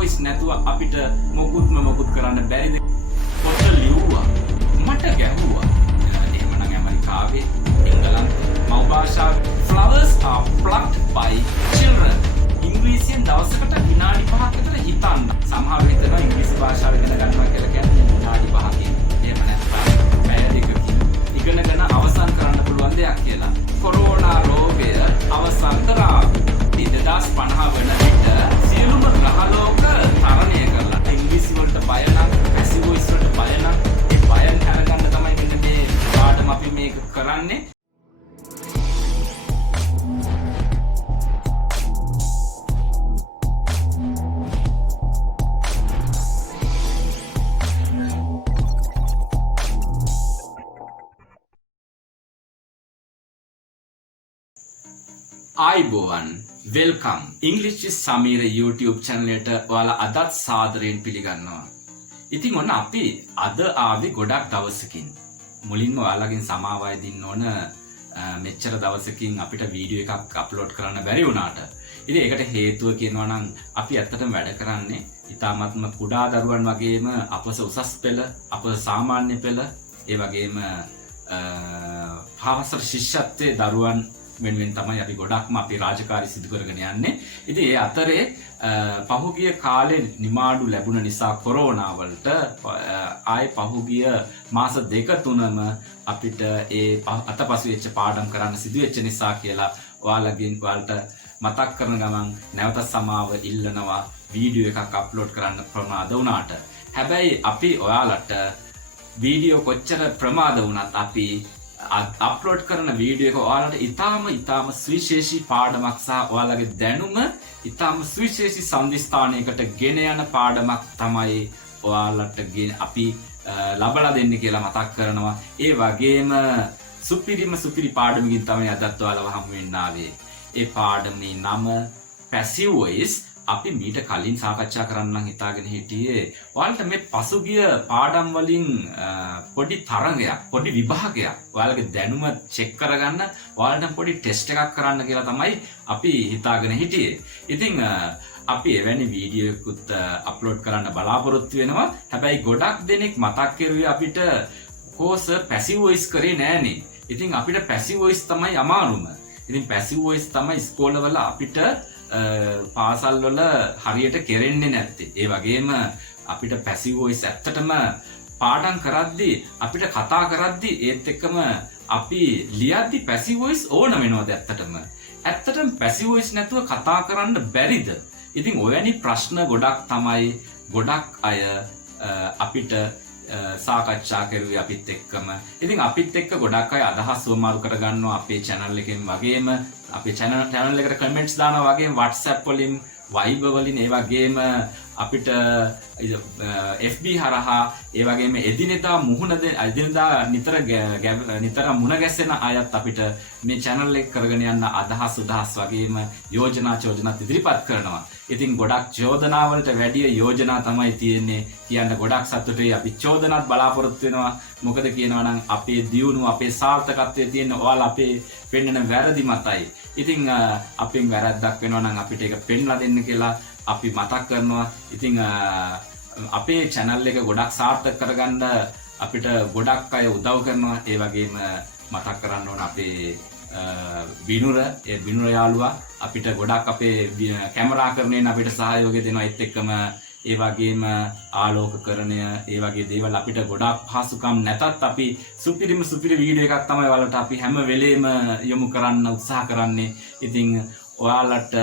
Voice නැතුව අපිට මොකුත් කරන්න බැරිද? පොත ලිව්වා. මට ගැහුවා. එහෙමනම් ඇමරිකාවේ එංගලන්තේ මව් භාෂාවේ flowers are plucked by children. ඉංග්‍රීසියෙන් දවසකට විනාඩි 5ක් විතර හිතන්න. සමහර හිතනවා ඉංග්‍රීසි භාෂාව ඉගෙන ගන්නවා කියලා කියන්නේ විනාඩි 5කින්. එහෙම නැත්නම් පැය දෙකකින් ඉගෙනගෙන අවසන් කරන්න පුළුවන් දෙයක් කියලා. කොරෝනා රෝගය අවසන් කරා. 2050 වන විට සියලුම ග්‍රහලෝක තරණය කරලා ඉංග්‍රීසි වලට බය නම්, පැසිව් වොයිස් වලට බය නම්, ඒ බයන් අරගන්න තමයි මෙන්න මේ පාඩම අපි මේක කරන්නේ. ආයිබෝවන් welcome English with Sameera YouTube channel එකට ඔයාලා අදත් සාදරයෙන් පිළිගන්නවා. ඉතින් ඔන්න අපි අද ආවේ ගොඩක් දවසකින්. මුලින්ම ඔයාලගෙන් සමාව අයදින්න ඕන මෙච්චර දවසකින් අපිට වීඩියෝ එකක් අප්ලෝඩ් කරන්න බැරි වුණාට. ඉතින් ඒකට හේතුව කියනවා නම් අපි ඇත්තටම වැඩ කරන්නේ ඉතාමත්ම කුඩා දරුවන් වගේම අපස උසස් පෙළ, අපස සාමාන්‍ය පෙළ, ඒ වගේම පාසල් ශිෂ්‍යත්වයේ දරුවන් වෙනුවෙන් තමයි අපි ගොඩක්ම අපි රාජකාරී සිදු කරගෙන යන්නේ. ඉතින් ඒ අතරේ පහුගිය කාලේ නිමාඩු ලැබුණ නිසා කොරෝනා වලට ආයේ පහුගිය මාස දෙක තුනම අපිට ඒ අතපසු වෙච්ච පාඩම් කරන්න සිදු වෙච්ච නිසා කියලා ඔයාලට මතක් කරන ගමන් නැවත සමාව ඉල්ලනවා වීඩියෝ එකක් අප්ලෝඩ් කරන්න ප්‍රමාද වුණාට. හැබැයි අපි ඔයාලට වීඩියෝ කොච්චර ප්‍රමාද වුණත් අපි අප්ලෝඩ් කරන වීඩියෝ එක ඔයාලට ඉතාම සුවිශේෂී පාඩමක් සහ ඔයාලගේ දැනුම ඉතාම සුවිශේෂී සම්දිස්ථානයකට ගෙන යන පාඩමක් තමයි ඔයාලට අපි ලබලා දෙන්නේ කියලා මතක් කරනවා. ඒ වගේම සුපිරි පාඩමකින් තමයි අදත් ඔයාලව හමු වෙන්න ආවේ. ඒ පාඩමේ නම පැසිව් වොයිස්. අපි මීට කලින් සාකච්ඡා කරන්න හිතාගෙන හිටියේ ඔයාලට මේ පසුගිය පාඩම් වලින් පොඩි තරඟයක්, පොඩි විභාගයක් ඔයාලගේ දැනුම චෙක් කරගන්න ඔයාලට පොඩි ටෙස්ට් එකක් කරන්න කියලා තමයි අපි හිතාගෙන හිටියේ. ඉතින් අපි එවැනි වීඩියෝ එකකුත් අප්ලෝඩ් කරන්න බලාපොරොත්තු වෙනවා. හැබැයි ගොඩක් දෙනෙක් මතක් කරුවේ අපිට කෝස් පැසිව් වොයිස් කරේ නෑනේ. ඉතින් අපිට පැසිව් වොයිස් තමයි අමාරුම. ඉතින් පැසිව් වොයිස් තමයි ඉස්කෝලවල අපිට පාසල් වල හරියට කෙරෙන්නේ නැත්තේ. ඒ වගේම අපිට පැසිව් වොයිස් ඇත්තටම පාඩම් කරද්දී අපිට කතා කරද්දී ඒත් එක්කම අපි ලියද්දි පැසිව් වොයිස් ඕන වෙනවද ඇත්තටම? ඇත්තටම පැසිව් වොයිස් නැතුව කතා කරන්න බැරිද? ඉතින් ඔයවැනි ප්‍රශ්න ගොඩක් තමයි ගොඩක් අය අපිට සාකච්ඡා කරුවේ අපිත් එක්කම. ඉතින් අපිත් එක්ක ගොඩක් අය අදහස් වමාරු කරගන්නවා අපේ channel එකෙන් වගේම අපේ channel එකට comments දානවා වගේම WhatsApp වලින්, Viber වලින්, ඒ වගේම අපිට FB හරහා, ඒ වගේම එදිනෙදා නිතර මුණ ගැසෙන අයත් අපිට මේ channel එක කරගෙන යන්න අදහස් වගේම යෝජනා ඉදිරිපත් කරනවා. ඉතින් ගොඩක් චෝදනා වලට වැඩිය යෝජනා තමයි තියෙන්නේ. කියන්න ගොඩක් සතුටුයි. අපි චෝදනාත් බලාපොරොත්තු වෙනවා. මොකද කියනවා නම් අපේ දියුණුව, අපේ සාර්ථකත්වය තියෙන ඔයාලා අපේ පෙන්වන වැරදි මතයි. ඉතින් අපෙන් වැරද්දක් වෙනවා නම් අපිට ඒක පෙන්ලා දෙන්න කියලා අපි මතක් කරනවා. ඉතින් අපේ channel එක ගොඩක් සාර්ථක කරගන්න අපිට ගොඩක් අය උදව් කරනවා. ඒ වගේම මතක් කරන්න ඕන අපේ බිනුර යාළුවා අපිට ගොඩක් අපේ කැමරාකරණයෙන් අපිට සහයෝගය දෙනවා. ඒත් එක්කම ඒ වගේම ආලෝකකරණය, ඒ වගේ දේවල් අපිට ගොඩක් පහසුකම් නැතත් අපි සුපිරි වීඩියෝ එකක් තමයි ඔයාලට අපි හැම වෙලේම යොමු කරන්න උත්සාහ කරන්නේ. ඉතින් ඔයාලට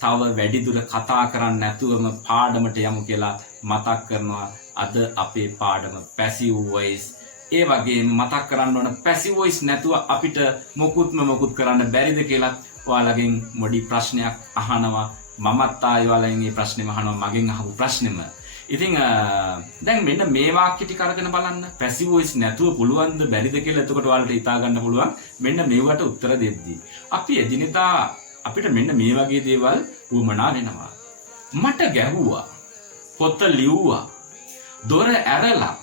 තව වැඩිදුර කතා කරන්න නැතුවම පාඩමට යමු කියලා මතක් කරනවා. අද අපේ පාඩම පැසිව් වොයිස්. ඒ වගේම මතක් කරන්න ඕන පැසිව් වොයිස් නැතුව අපිට මොකුත් කරන්න බැරිද කියලා ඔයාලගෙන් මොඩි ප්‍රශ්නයක් අහනවා. මමත් ඔයාලගෙන් මේ ප්‍රශ්නේම අහනවා, මගෙන් අහපු ප්‍රශ්නෙම. ඉතින් දැන් මෙන්න මේ වාක්‍ය ටික අරගෙන බලන්න. පැසිව් වොයිස් නැතුව පුළුවන්ද බැරිද කියලා එතකොට ඔයාලට හිතා ගන්න පුළුවන්. මෙන්න මේවට උත්තර දෙද්දී අපි එදිනෙදා අපිට මෙන්න මේ වගේ දේවල් වුමනා වෙනවා. මට ගැහුවා, පොත ලිව්වා, දොර ඇරලා.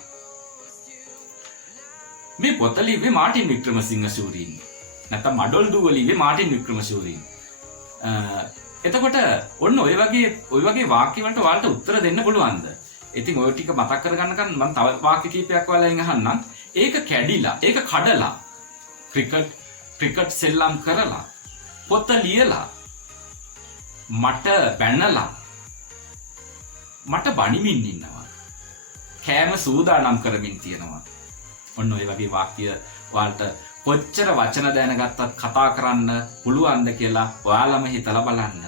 මේ පොත ලිව්වේ මාටින් වික්‍රමසිංහ ශූරීන්. නැත්නම් මඩොල් දුව ලිව්වේ මාටින් වික්‍රමශූරීන්. එතකොට ඔන්න ඔය වගේ වාක්‍ය වලට ඔයාලට උත්තර දෙන්න පුළුවන්ද? ඉතින් ඔය ටික මතක් කරගන්නකන් මම තව වාක්‍ය කීපයක් ඔයාලෙන් අහන්නම්. ඒක කැඩිලා, ඒක කඩලා, ක්‍රිකට් සෙල්ලම් කරලා, පොත ලියලා, මට බැනලා, මට බනිමින් ඉන්නවා. කෑම සූදානම් කරමින් තියෙනවා. ඔන්න ඔය වගේ වාක්‍ය ඔයාලට කොච්චර වචන දැනගත්තත් කතා කරන්න පුළුවන්ද කියලා ඔයාලම හිතලා බලන්න.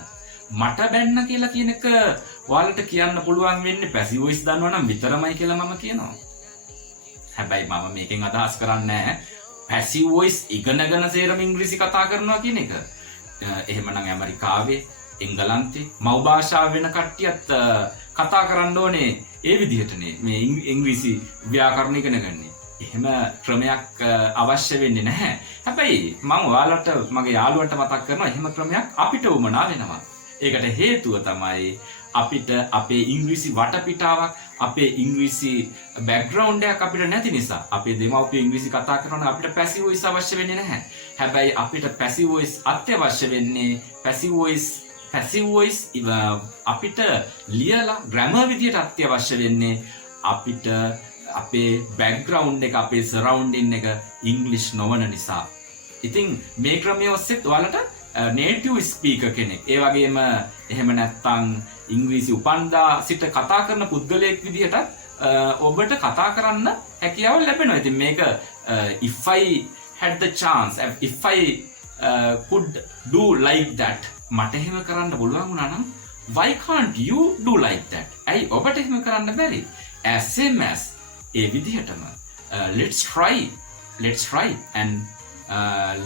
මට බැන්න කියලා කියන එක ඔයාලට කියන්න පුළුවන් වෙන්නේ පැසිව් වොයිස් දන්නවනම් විතරමයි කියලා මම කියනවා. හැබැයි මම මේකෙන් අදහස් කරන්නේ පැසිව් වොයිස් ඉගෙනගෙන සේරම ඉංග්‍රීසි කතා කරනවා කියන එක. එහෙමනම් ඇමරිකාවේ, එංගලන්තේ මව් භාෂාව වෙන කට්ටියත් කතා කරන්න ඕනේ ඒ විදිහටනේ මේ ඉංග්‍රීසි ව්‍යාකරණ ඉගෙන ගන්නේ. එහෙම ක්‍රමයක් අවශ්‍ය වෙන්නේ නැහැ. හැබැයි මම ඔයාලට මගේ යාළුවන්ට මතක් කරනවා එහෙම ක්‍රමයක් අපිට උමනා වෙනවා. ඒකට හේතුව තමයි අපිට අපේ ඉංග්‍රීසි වටපිටාවක්, අපේ ඉංග්‍රීසි බෑග්ග්‍රවුන්ඩ් එකක් අපිට නැති නිසා. අපේ දෙමව්පියෝ ඉංග්‍රීසි කතා කරනවා අපිට පැසිව් වොයිස් අවශ්‍ය වෙන්නේ නැහැ. හැබැයි අපිට පැසිව් වොයිස් අත්‍යවශ්‍ය වෙන්නේ පැසිව් වොයිස් අපිට ලියලා ග්‍රැමර් විදියට අත්‍යවශ්‍ය වෙන්නේ අපිට අපේ බෑග්ග්‍රවුන්ඩ් එක, අපේ සරවුන්ඩින් එක ඉංග්ලිෂ් නොවන නිසා. ඉතින් මේ ක්‍රමයේ ඔස්සේත් ඔයාලට නේටිව් ස්පීකර් කෙනෙක්, ඒ වගේම එහෙම නැත්නම් ඉංග්‍රීසි උපන්දා සිට කතා කරන පුද්ගලයෙක් විදිහට ඔබට කතා කරන්න හැකියාව ලැබෙනවා. ඉතින් මේක if I had the chance, if I could do like that, මට එහෙම කරන්න පුළුවන් වුණා නම් why can't you do like that? ඇයි ඔබට එහෙම කරන්න බැරි? as same as ඒ විදිහටම let's try and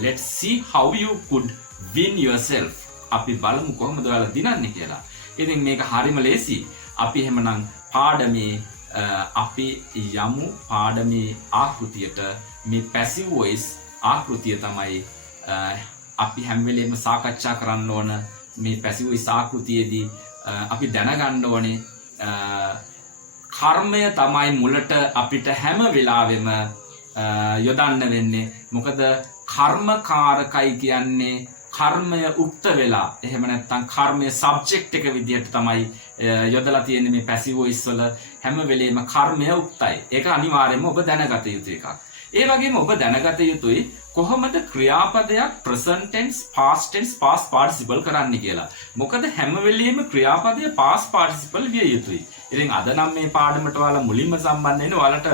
let's see how you could win yourself. අපි බලමු කොහොමද ඔයාලා දිනන්නේ කියලා. ඉතින් මේක හරිම ලේසි. අපි එහෙමනම් පාඩමේ අපි යමු පාඩමේ ආකෘතියට. මේ පැසිව් වොයිස් ආකෘතිය තමයි අපි හැම වෙලේම සාකච්ඡා කරන්න ඕන. මේ පැසිව් වොයිස් ආකෘතියේදී අපි දැනගන්න ඕනේ කර්මය තමයි මුලට අපිට හැම වෙලාවෙම යොදන්න වෙන්නේ. මොකද කර්මකාරකයි කියන්නේ කර්මය උක්ත වෙලා, එහෙම නැත්නම් කර්මය සබ්ජෙක්ට් එක විදිහට තමයි යොදලා තියෙන්නේ මේ පැසිව් වොයිස් වල. හැම වෙලේම කර්මය උක්තයි. ඒක අනිවාර්යයෙන්ම ඔබ දැනගත යුතු එකක්. ඒ වගේම ඔබ දැනගත යුතුයි කොහොමද ක්‍රියාපදයක් present tense, past tense, past participle කරන්න කියලා. මොකද හැම වෙලෙම ක්‍රියාපදය past participle විය යුතුයි. ඉතින් අද නම් මේ පාඩමට ඔයාලා මුලින්ම සම්බන්ධ වෙන්නේ ඔයාලට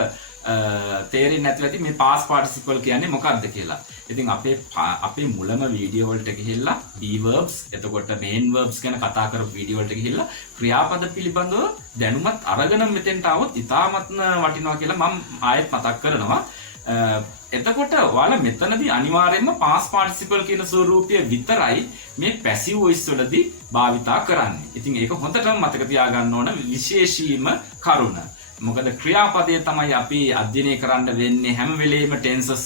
තේරෙන්නේ නැතුව ඇති මේ past participle කියන්නේ මොකක්ද කියලා. ඉතින් අපේ මුලම වීඩියෝ වලට ගිහිල්ලා be verbs, එතකොට main verbs ගැන කතා කරපු වීඩියෝ වලට ගිහිල්ලා ක්‍රියාපද පිළිබඳව දැනුමත් අරගෙන මෙතෙන්ට આવොත් ඉතාමත්ම වටිනවා කියලා මම ආයෙත් මතක් කරනවා. එතකොට ඔයාලා මෙතනදී අනිවාර්යයෙන්ම past participle කියන ස්වරූපය විතරයි මේ passive voice වලදී භාවිතා කරන්නේ. ඉතින් ඒක හොඳටම මතක තියාගන්න ඕන විශේෂීම කරුණ. මොකද ක්‍රියාපදයේ තමයි අපි අධ්‍යයනය කරන්න වෙන්නේ හැම වෙලේම tenses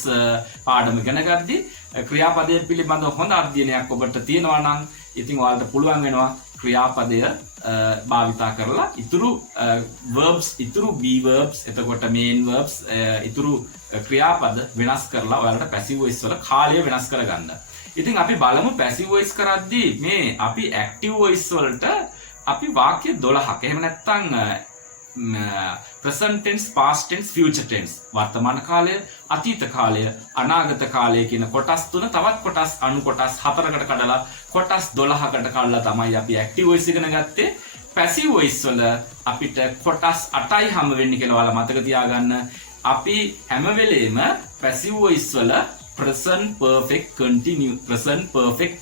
පාඩම ඉගෙන ගද්දී. ක්‍රියාපදයේ පිළිබඳව හොඳ අධ්‍යයනයක් ඔබට තියෙනවා නම් ඉතින් ඔයාලට පුළුවන් වෙනවා ක්‍රියාපදය භාවිතා කරලා ඉතුරු verbs, ඉතුරු be verbs, එතකොට main verbs, ඉතුරු ක්‍රියාපද වෙනස් කරලා ඔයාලට passive voice වල කාලය වෙනස් කරගන්න. ඉතින් අපි බලමු passive voice කරද්දී මේ අපි active voice වලට අපි වාක්‍ය 12ක් එහෙම නැත්නම් present tense, past tense, future tense, වර්තමාන කාලය, අතීත කාලය, අනාගත කාලය කියන කොටස් තුන තවත් කොටස් අනු කොටස් 4කට කඩලා කොටස් 12කට කඩලා තමයි අපි active voice ඉගෙන ගත්තේ. passive voice වල අපිට කොටස් 8යි හැම වෙන්නේ කියලා ඔයාලා මතක තියාගන්න. අපි හැම වෙලේම passive voice වල present perfect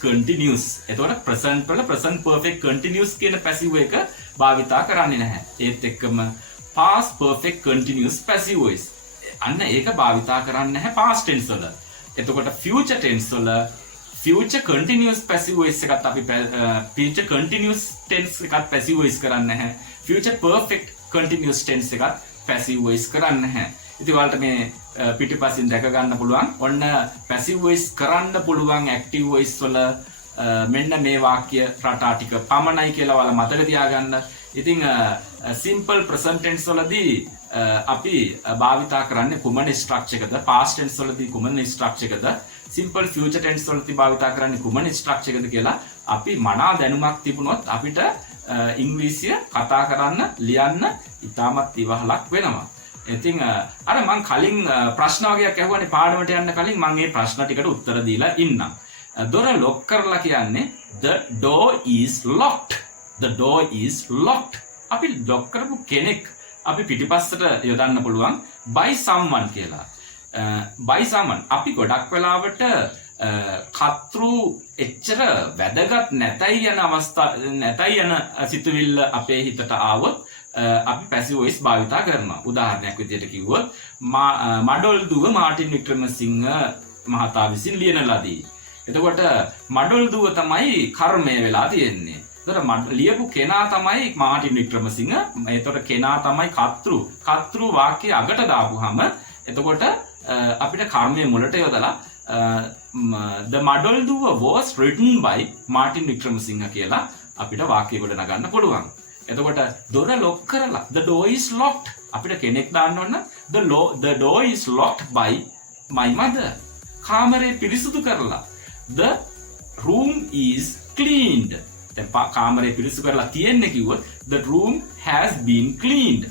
continuous එතකොට present වල present perfect continuous කියන passive එක භාවිතා කරන්නේ නැහැ. ඒත් එක්කම past perfect continuous passive voice අන්න ඒක භාවිතා කරන්නේ නැහැ past tense වල. එතකොට future tense වල future continuous passive voice එකත් අපි future continuous tense එකත් passive voice කරන්නේ නැහැ. future perfect continuous tense එකත් passive voice කරන්නේ නැහැ. ඉතින් ඔයාලට මේ පිටිපස්සෙන් දැක ගන්න පුළුවන් ඔන්න passive voice කරන්න පුළුවන් active voice වල මෙන්න මේ වාක්‍ය රටා ටික පමණයි කියලා ඔයාලා මතක තියාගන්න. ඉතින් simple present tense වලදී අපි භාවිතා කරන්නේ කුමන structure එකද, past tense වලදී කුමන structure එකද, simple future tense වලදී භාවිතා කරන්නේ කුමන structure එකද කියලා අපි මනා දැනුමක් තිබුණොත් අපිට ඉංග්‍රීසිය කතා කරන්න ලියන්න ඉතාමත් ඉවහලක් වෙනවා. ඉතින් අර මං කලින් ප්‍රශ්න වගේක් අහුවානේ පාඩමට යන්න කලින් මං මේ ප්‍රශ්න ටිකට උත්තර දීලා ඉන්නම්. දොර ලොක් කරලා කියන්නේ the door is locked. The door is locked. අපි ලොක් කරපු කෙනෙක් අපි පිටිපස්සට යොදන්න පුළුවන් by someone කියලා. by someone අපි ගොඩක් වෙලාවට කතෘ එච්චර වැදගත් නැතයි යන සිතුවිල්ල අපේ හිතට ආවොත් අපි පැසිව් වොයිස් භාවිතා කරනවා. උදාහරණයක් විදිහට කිව්වොත් මඩොල් දුව මාටින් වික්‍රමසිංහ මහතා විසින් ලියන ලදී. එතකොට මඩොල් දුව තමයි කර්මය වෙලා තියෙන්නේ. එතකොට ලියපු කෙනා තමයි මාටින් වික්‍රමසිංහ. එතකොට කෙනා තමයි කතෘ වාක්‍ය අගට දාපුවාම එතකොට අපිට කර්මය මුලට යොදලා the මඩොල් දුව was written by Martin Wickramasinghe කියලා අපිට වාක්‍ය ගොඩ නගන්න පුළුවන්. එතකොට දොර ලොක් කරලා the door is locked අපිට කෙනෙක් දාන්න ඕන the door is locked by my mother. කාමරේ පිරිසිදු කරලා the room is cleaned. දැන් කාමරේ පිරිසිදු කරලා තියෙන්නේ කිව්වොත් the room has been cleaned.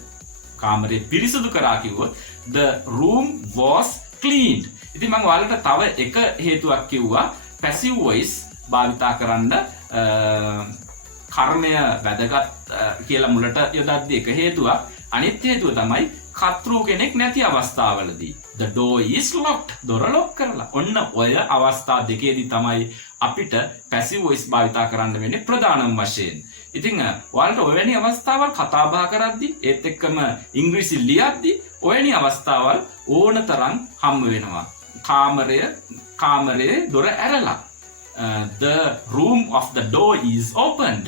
කාමරේ පිරිසිදු කරා කිව්වොත් the room was cleaned. ඉතින් මම ඔයාලට තව එක හේතුවක් කිව්වා පැසිව් වොයිස් භාවිතා කරන්න කර්මය වැදගත් කියලා මුලට යොදද්දී එක හේතුවක්. අනිත් හේතුව තමයි කතෘ කෙනෙක් නැති අවස්ථාවලදී the door is locked. දොර ලොක් කරලා. ඔන්න ඔය අවස්ථා දෙකේදී තමයි අපිට පැසිව් වොයිස් භාවිතා කරන්න වෙන්නේ ප්‍රධානම වශයෙන්. ඉතින් ඔයාලට ඔයවැනි අවස්ථාවල් කතා බහ කරද්දී ඒත් එක්කම ඉංග්‍රීසි ලියද්දී ඔයවැනි අවස්ථාවල් ඕනතරම් හම්බ වෙනවා. කාමරයේ දොර ඇරලා the room of the door is opened.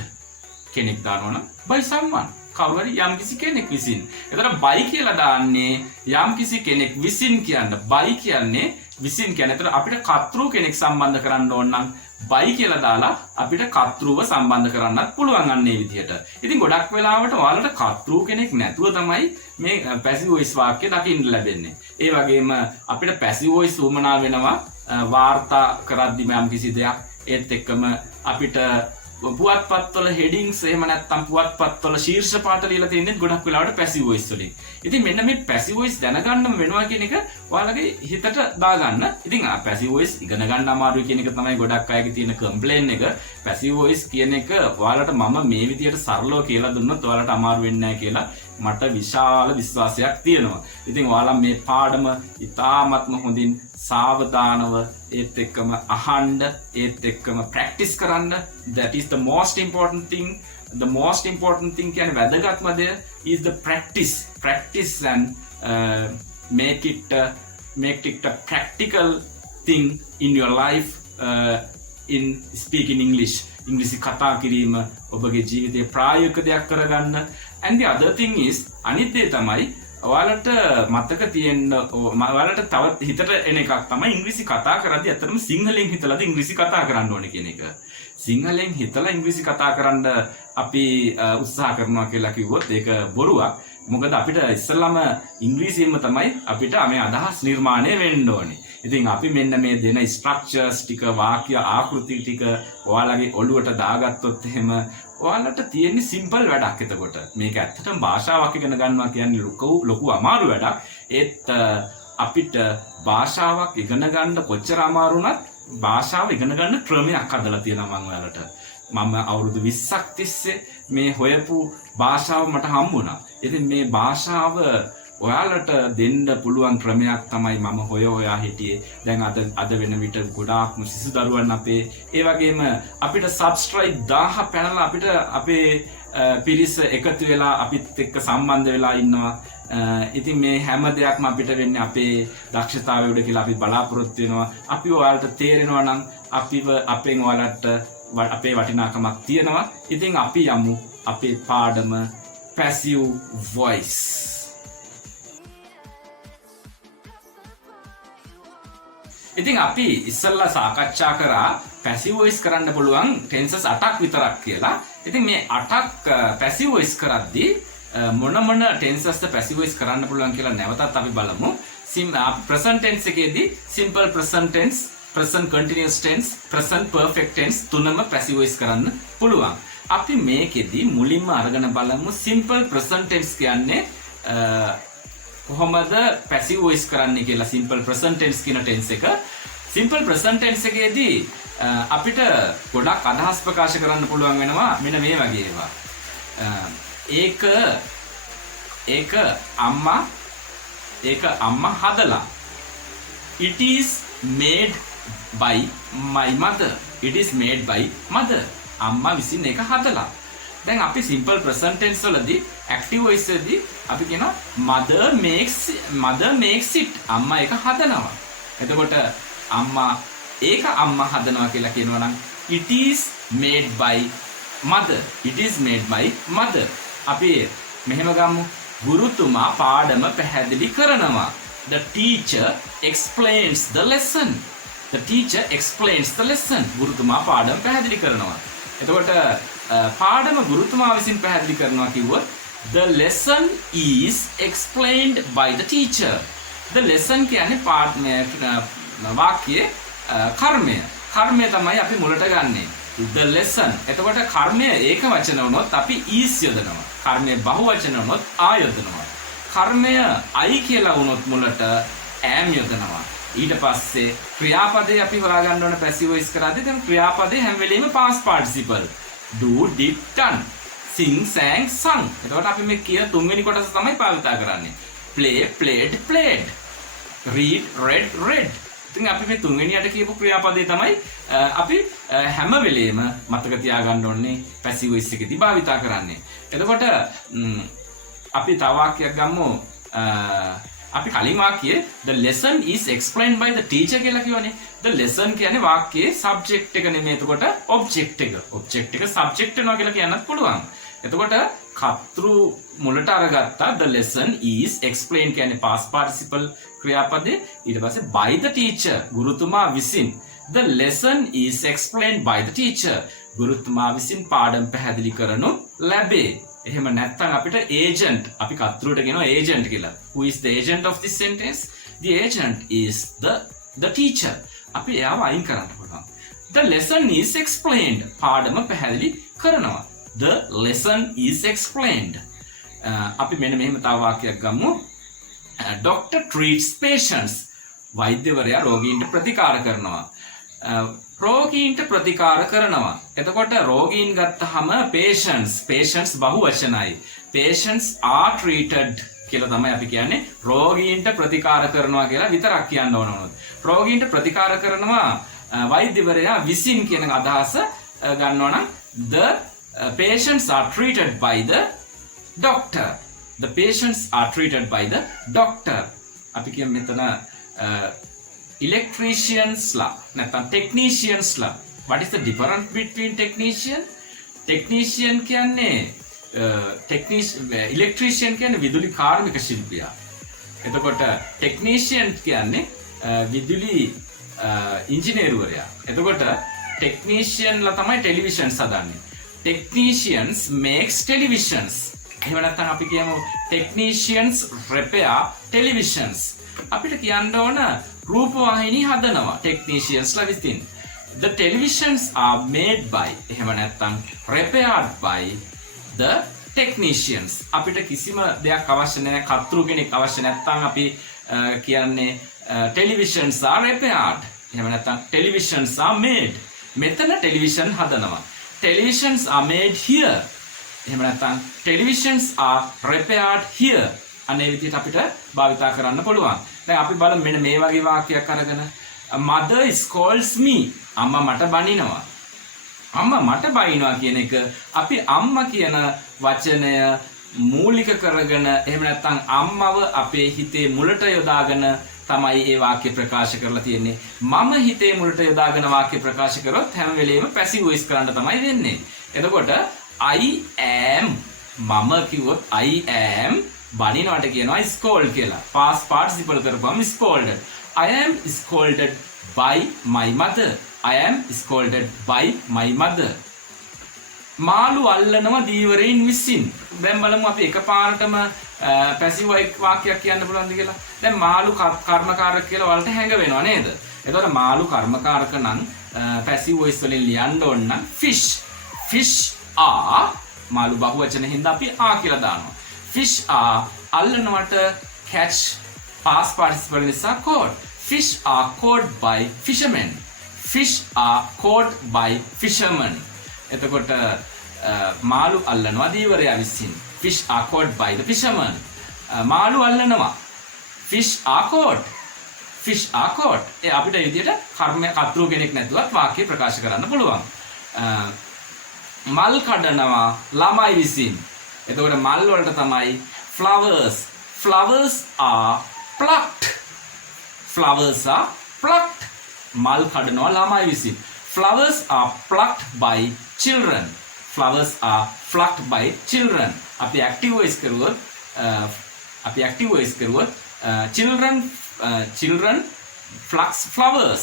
කෙනෙක් දානවනම් by someone. කවුරුහරි යම්කිසි කෙනෙක් විසින්. එතන by කියලා දාන්නේ යම්කිසි කෙනෙක් විසින් කියන්න. by කියන්නේ විසින් කියන්නේ. එතන අපිට කතෘ කෙනෙක් සම්බන්ධ කරන්න ඕන නම් by කියලා දාලා අපිට කතෘව සම්බන්ධ කරන්නත් පුළුවන් අන්නේ විදිහට. ඉතින් ගොඩක් වෙලාවට ඔයාලට කතෘ කෙනෙක් නැතුව තමයි මේ පැසිව් වොයිස් වාක්‍ය දකින්න ලැබෙන්නේ. ඒ වගේම අපිට පැසිව් වොයිස් උවමනා වෙනවා වාර්තා කරද්දී යම්කිසි දෙයක්. ඒත් එක්කම අපිට පුවත්පත්වල හෙඩින්ග්ස් එහෙම නැත්නම් පුවත්පත්වල ශීර්ෂ පාඨ ලියලා තියෙන්නේ ගොඩක් වෙලාවට පැසිව් වොයිස් වලින්. ඉතින් මෙන්න මේ පැසිව් වොයිස් දැනගන්නම වෙනවා කියන එක ඔයාලගේ හිතට දාගන්න. ඉතින් පැසිව් වොයිස් ඉගෙන ගන්න අමාරුයි කියන එක තමයි ගොඩක් අයගේ තියෙන කම්ප්ලේන් එක. පැසිව් වොයිස් කියන එක ඔයාලට මම මේ විදියට සරලව කියලා දුන්නොත් ඔයාලට අමාරු වෙන්නේ නැහැ කියලා මට විශාල විශ්වාසයක් තියෙනවා. ඉතින් ඔයාලා මේ පාඩම ඉතාමත්ම හොඳින් සාවධානව ඒත් එක්කම අහන්න ඒත් එක්කම ප්‍රැක්ටිස් කරන්න. that is the most important thing. The most important thing කියන්නේ වැදගත්ම දේ is the practice and make it a practical thing in your life in speaking English. ඉංග්‍රීසි කතා කිරීම ඔබගේ ජීවිතේ ප්‍රායෝගික දෙයක් කරගන්න. and the other thing is අනිත් දේ තමයි ඔයාලට මතක තියෙන්න ඔයාලට තවත් හිතට එන එකක් තමයි ඉංග්‍රීසි කතා කරද්දී අතරම සිංහලෙන් හිතලාද ඉංග්‍රීසි කතා කරන්න ඕනේ කියන එක. සිංහලෙන් හිතලා ඉංග්‍රීසි කතා කරන්න අපි උත්සාහ කරනවා කියලා කිව්වොත් ඒක බොරුවක්. මොකද අපිට ඉස්සෙල්ලාම ඉංග්‍රීසියෙන්ම තමයි අපිට මේ අදහස් නිර්මාණය වෙන්න ඕනේ. ඉතින් අපි මෙන්න මේ දෙන ස්ට්‍රක්චර්ස් ටික වාක්‍ය ආකෘති ටික ඔයාලගේ ඔළුවට දාගත්තොත් එහෙම ඔයාලට තියෙන්නේ සිම්පල් වැඩක්. එතකොට මේක ඇත්තටම භාෂාවක් ඉගෙන ගන්නවා කියන්නේ ලොකු අමාරු වැඩක්. ඒත් අපිට භාෂාවක් ඉගෙන ගන්න කොච්චර අමාරු වුණත් භාෂාව ඉගෙන ගන්න ක්‍රමයක් හදලා තියෙනවා මම ඔයාලට. මම අවුරුදු 20ක් තිස්සේ මේ හොයපු භාෂාව මට හම්බුණා. ඉතින් මේ භාෂාව ඔයාලට දෙන්න පුළුවන් ක්‍රමයක් තමයි මම හොයා හිටියේ. දැන් අද වෙන විට ගොඩාක්ම සිසු දරුවන් අපේ ඒ වගේම අපිට සබ්ස්ක්‍රයිබ් 1000 පැනලා අපිට අපේ පිරිස එකතු වෙලා අපිත් එක්ක සම්බන්ධ වෙලා ඉන්නවා. ඉතින් මේ හැම දෙයක්ම අපිට වෙන්නේ අපේ දක්ෂතාවය උඩ කියලා අපි බලාපොරොත්තු වෙනවා. අපි ඔයාලට තේරෙනවා නම් අපෙන් ඔයාලට අපේ වටිනාකමක් තියෙනවා. ඉතින් අපි යමු අපේ පාඩම passive voice. ඉතින් අපි ඉස්සල්ලා සාකච්ඡා කරා පැසිව් වොයිස් කරන්න පුළුවන් ටෙන්සස් 8ක් විතරක් කියලා. ඉතින් මේ 8ක් පැසිව් වොයිස් කරද්දී මොන ටෙන්සස්ද පැසිව් වොයිස් කරන්න පුළුවන් කියලා නැවතත් අපි බලමු. ප්‍රසන්ට් ටෙන්ස් එකේදී simple present tense present continuous tense, present perfect tense තුනම passive voice කරන්න පුළුවන්. අපි මේකෙදි මුලින්ම අරගෙන බලමු simple present tense කියන්නේ කොහොමද passive voice කරන්නේ කියලා. simple present tense කියන tense එක. simple present tense එකේදී අපිට ගොඩක් අදහස් ප්‍රකාශ කරන්න පුළුවන් වෙනවා මෙන්න මේ වගේ ඒවා. ඒක අම්මා හදලා. It is made by my mother. It is made by mother. අම්මා විසින් ඒක හදලා. දැන් අපි simple present tense වලදී active voice වලදී අපි කියනවා mother makes it. අම්මා ඒක හදනවා. එතකොට අම්මා හදනවා කියලා කියනවා නම් it is made by mother. It is made by mother. අපි මෙහෙම ගමු. ගුරුතුමා පාඩම පැහැදිලි කරනවා. The teacher explains the lesson. The teacher explains the lesson. ගුරුතුමා පාඩම පැහැදිලි කරනවා. එතකොට පාඩම ගුරුතුමා විසින් පැහැදිලි කරනවා කිව්වොත් the lesson is explained by the teacher. The lesson කියන්නේ වාක්‍යයේ කර්මය. කර්මය තමයි අපි මුලට ගන්නෙ. The lesson. එතකොට කර්මය ඒක වචන වුණොත් අපි is යොදනවා. කර්මය බහු වචන වුණොත් ආ යොදනවා. කර්මය I කියලා වුණොත් මුලට am යොදනවා. ඊට පස්සේ ක්‍රියාපදේ අපි හොයාගන්න ඕන passive voice කරද්දී දැන් ක්‍රියාපදේ හැම වෙලෙම past participle. do, did, done. sing, sang, sung. එතකොට අපි මේ කියන තුන්වෙනි කොටස තමයි භාවිතා කරන්නේ. play, played, played. read, read. ඉතින් අපි මේ තුන්වෙනියට කියපු ක්‍රියාපදේ තමයි අපි හැම වෙලෙම මතක තියාගන්න ඕනේ passive voice එකේදී භාවිතා කරන්නේ. එතකොට අපි තව වාක්‍යයක් ගමු. අපි කලින් වාක්‍යයේ the lesson is explained by the teacher කියලා කියවනේ. the lesson කියන්නේ වාක්‍යයේ subject එක නෙමෙයි. එතකොට object එක subject වෙනවා කියලා කියන්නත් පුළුවන්. එතකොට කර්තෘ මුලට අරගත්තා the lesson is explained කියන්නේ past participle ක්‍රියාපදේ. ඊට පස්සේ by the teacher ගුරුතුමා විසින්. the lesson is explained by the teacher ගුරුතුමා විසින් පාඩම් පැහැදිලි කරනු ලැබේ. එහෙම නැත්නම් අපිට agent අපි කර්තෘට කියනවා agent කියලා. who is the agent of this sentence? the agent is the teacher. අපි එයාව අයින් කරන්න පුළුවන්. the lesson is explained පාඩම පැහැදිලි කරනවා. the lesson is explained. අපි මෙන්න මෙහෙම තව වාක්‍යයක් ගමු. doctor treats patients. වෛද්‍යවරයා රෝගීන්ට ප්‍රතිකාර කරනවා. රෝගීන්ට ප්‍රතිකාර කරනවා. එතකොට රෝගීන් ගත්තහම patients බහු වචනයි. patients are treated කියලා තමයි අපි කියන්නේ. රෝගීන්ට ප්‍රතිකාර කරනවා කියලා විතරක් කියන්න ඕන වුණොත්. රෝගීන්ට ප්‍රතිකාර කරනවා වෛද්‍යවරයා විසින් කියන අදහස ගන්නවා නම් the patients are treated by the doctor. The patients are treated by the doctor. අපි කියමු මෙතන electricians la නැත්නම් technicians la. What is the difference between technician කියන්නේ electrician කියන්නේ විදුලි කාර්මික ශිල්පියා. එතකොට technician කියන්නේ විදුලි ඉංජිනේරුවරයා. එතකොට technician ලා තමයි televisions හදන්නේ. technicians makes televisions. එහෙම නැත්නම් අපි කියමු technicians repair televisions. අපිට කියන්න ඕන රූපවාහිනී හදනවා technicians ලා විසින්. the televisions are made by එහෙම නැත්නම් repaired by the technicians. අපිට කිසිම දෙයක් අවශ්‍ය නැහැ. කර්තෘ කෙනෙක් අවශ්‍ය නැත්නම් අපි කියන්නේ televisions are repaired. එහෙම නැත්නම් televisions are made. මෙතන television හදනවා. televisions are made here. එහෙම නැත්නම් televisions are repaired here. අනේ විදිහට අපිට භාවිතා කරන්න පුළුවන්. දැන් අපි බලමු මෙන්න මේ වගේ වාක්‍යයක් අරගෙන mother scolds me. අම්මා මට බනිනවා. අම්මා මට බනිනවා කියන එක අපි අම්මා කියන වචනය මූලික කරගෙන එහෙම නැත්නම් අම්මව අපේ හිතේ මුලට යොදාගෙන තමයි ඒ වාක්‍ය ප්‍රකාශ කරලා තියෙන්නේ. මම හිතේ මුලට යොදාගෙන වාක්‍ය ප්‍රකාශ කරොත් හැම වෙලෙම passive voice කරන්න තමයි වෙන්නේ. එතකොට I am මම කිව්වොත් I am බනිනවට කියනවා scold කියලා. past participle කරපුවම scolded. I am scolded by my mother. I am scolded by my mother. මාළු අල්ලනවා දීවරයින් විසින්. දැන් බලමු අපි එකපාරටම පැසිව් වාක්‍යයක් කියන්න පුළුවන්ද කියලා. දැන් මාළු කර්මකාරක කියලා වලට හැඟ වෙනවා නේද? එතකොට මාළු කර්මකාරක නම් පැසිව් වොයිස් වලින් ලියන්න ඕන නම් fish are මාළු බහුවචන හින්දා අපි ආ කියලා දානවා. fish are අල්ලනවට catch past participle නිසා caught. fish are caught by fishermen. fish are caught by fishermen. එතකොට මාළු අල්ලනවා දීවරයා විසින්. fish are caught by the fishermen. මාළු අල්ලනවා. fish are caught. fish are caught. ඒ අපිට මේ විදිහට කර්තෘ කෙනෙක් නැතුවත් වාක්‍ය ප්‍රකාශ කරන්න පුළුවන්. මල් කඩනවා ළමයි විසින්. එතකොට මල් වලට තමයි flowers. flowers are plucked. flowers are plucked. මල් කඩනවා ළමයි විසින්. flowers are plucked by children. flowers are plucked by children. අපි active voice කරුවොත් children plucks flowers.